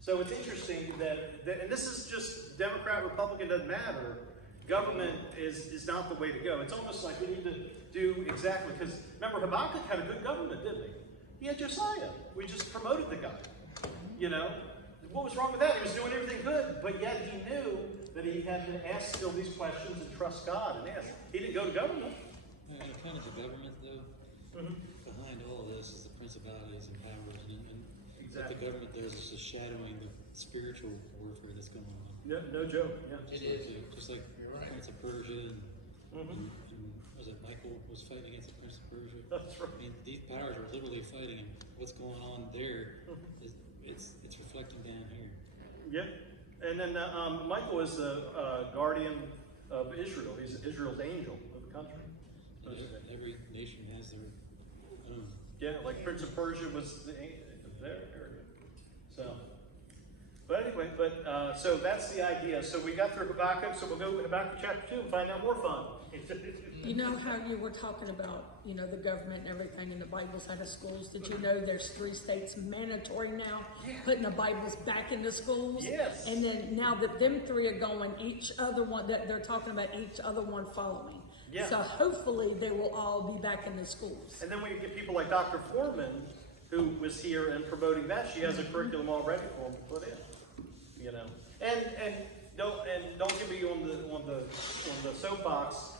So it's interesting that, and this is just Democrat, Republican, doesn't matter. Government is not the way to go. It's almost like we need to do exactly, because remember Habakkuk had a good government, didn't he? He had Josiah. We just promoted the guy. You know? What was wrong with that? He was doing everything good, but yet he knew that he had to ask still these questions and trust God and ask. He didn't go to government. Kind of the government, though, behind all of this is the principalities and powers, and what the government does is just shadowing the spiritual warfare that's going on. Yeah, no joke. Yeah. It is. Just like Prince of Persia and was it Michael was fighting against the Prince of Persia? That's right. I mean, these powers are literally fighting, and what's going on there is it's reflecting down here. Yeah. And then Michael is the guardian of Israel. He's Israel's angel of the country. Every nation has their own. Yeah, like Prince of Persia was there. So, but anyway, so that's the idea. So we got through Habakkuk, so we'll go to Habakkuk Chapter 2 and find out more fun. You know how you were talking about, the government and everything in the Bibles out of schools? Did you know there's 3 states mandatory now, putting the Bibles back into schools? Yes. And then now that them 3 are going, each other one, that they're talking about each other one following. Yeah. So hopefully they will all be back in the schools. And then we get people like Dr. Foreman, who was here and promoting that. She has a curriculum already for them to put in. And don't get me on the soapbox.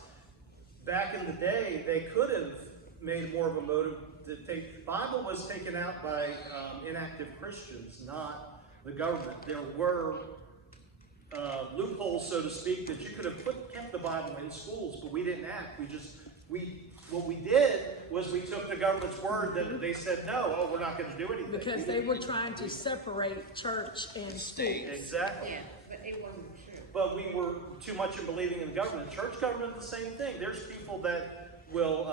Back in the day, they could have made more of a motive to take. Bible was taken out by inactive Christians, not the government. There were loopholes, so to speak, that you could have kept the Bible in schools, but we didn't act. We what we did was we took the government's word that they said, no, oh, we're not going to do anything. Because they were trying to separate church and state. Exactly. Yeah, but it wasn't true. But we were too much in believing in government. Church government, the same thing. There's people that will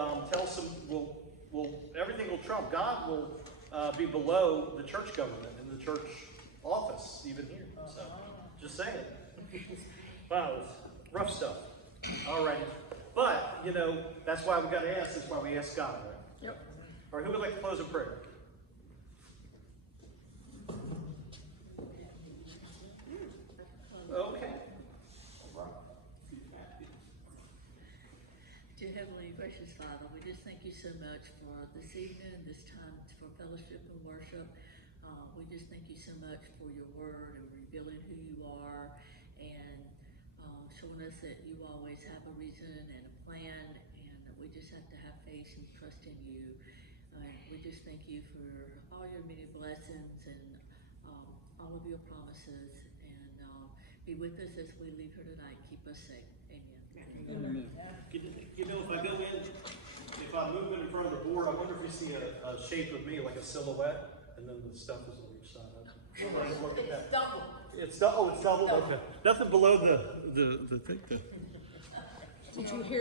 everything will trump. God will be below the church government and the church office, even here. So, just saying. Wow, it's rough stuff. All right. But, you know, that's why we got to ask. That's why we ask God, right? Yep. All right, who would like to close in prayer? Okay. Dear Heavenly Gracious Father, we just thank you so much for this evening, this time for fellowship and worship. We just thank you so much for your word and revealing who you are and showing us that you always have a reason and a plan, and that we just have to have faith and trust in you. We just thank you for all your many blessings and all of your promises, and be with us as we leave here tonight. Keep us safe. Amen. Amen. You know, if I go in, if I move in front of the board, I wonder if you see a shape of me, like a silhouette, and then the stuff is on each side. Look at that. It's double. It's double. Okay. Nothing below the thing. Did you hear?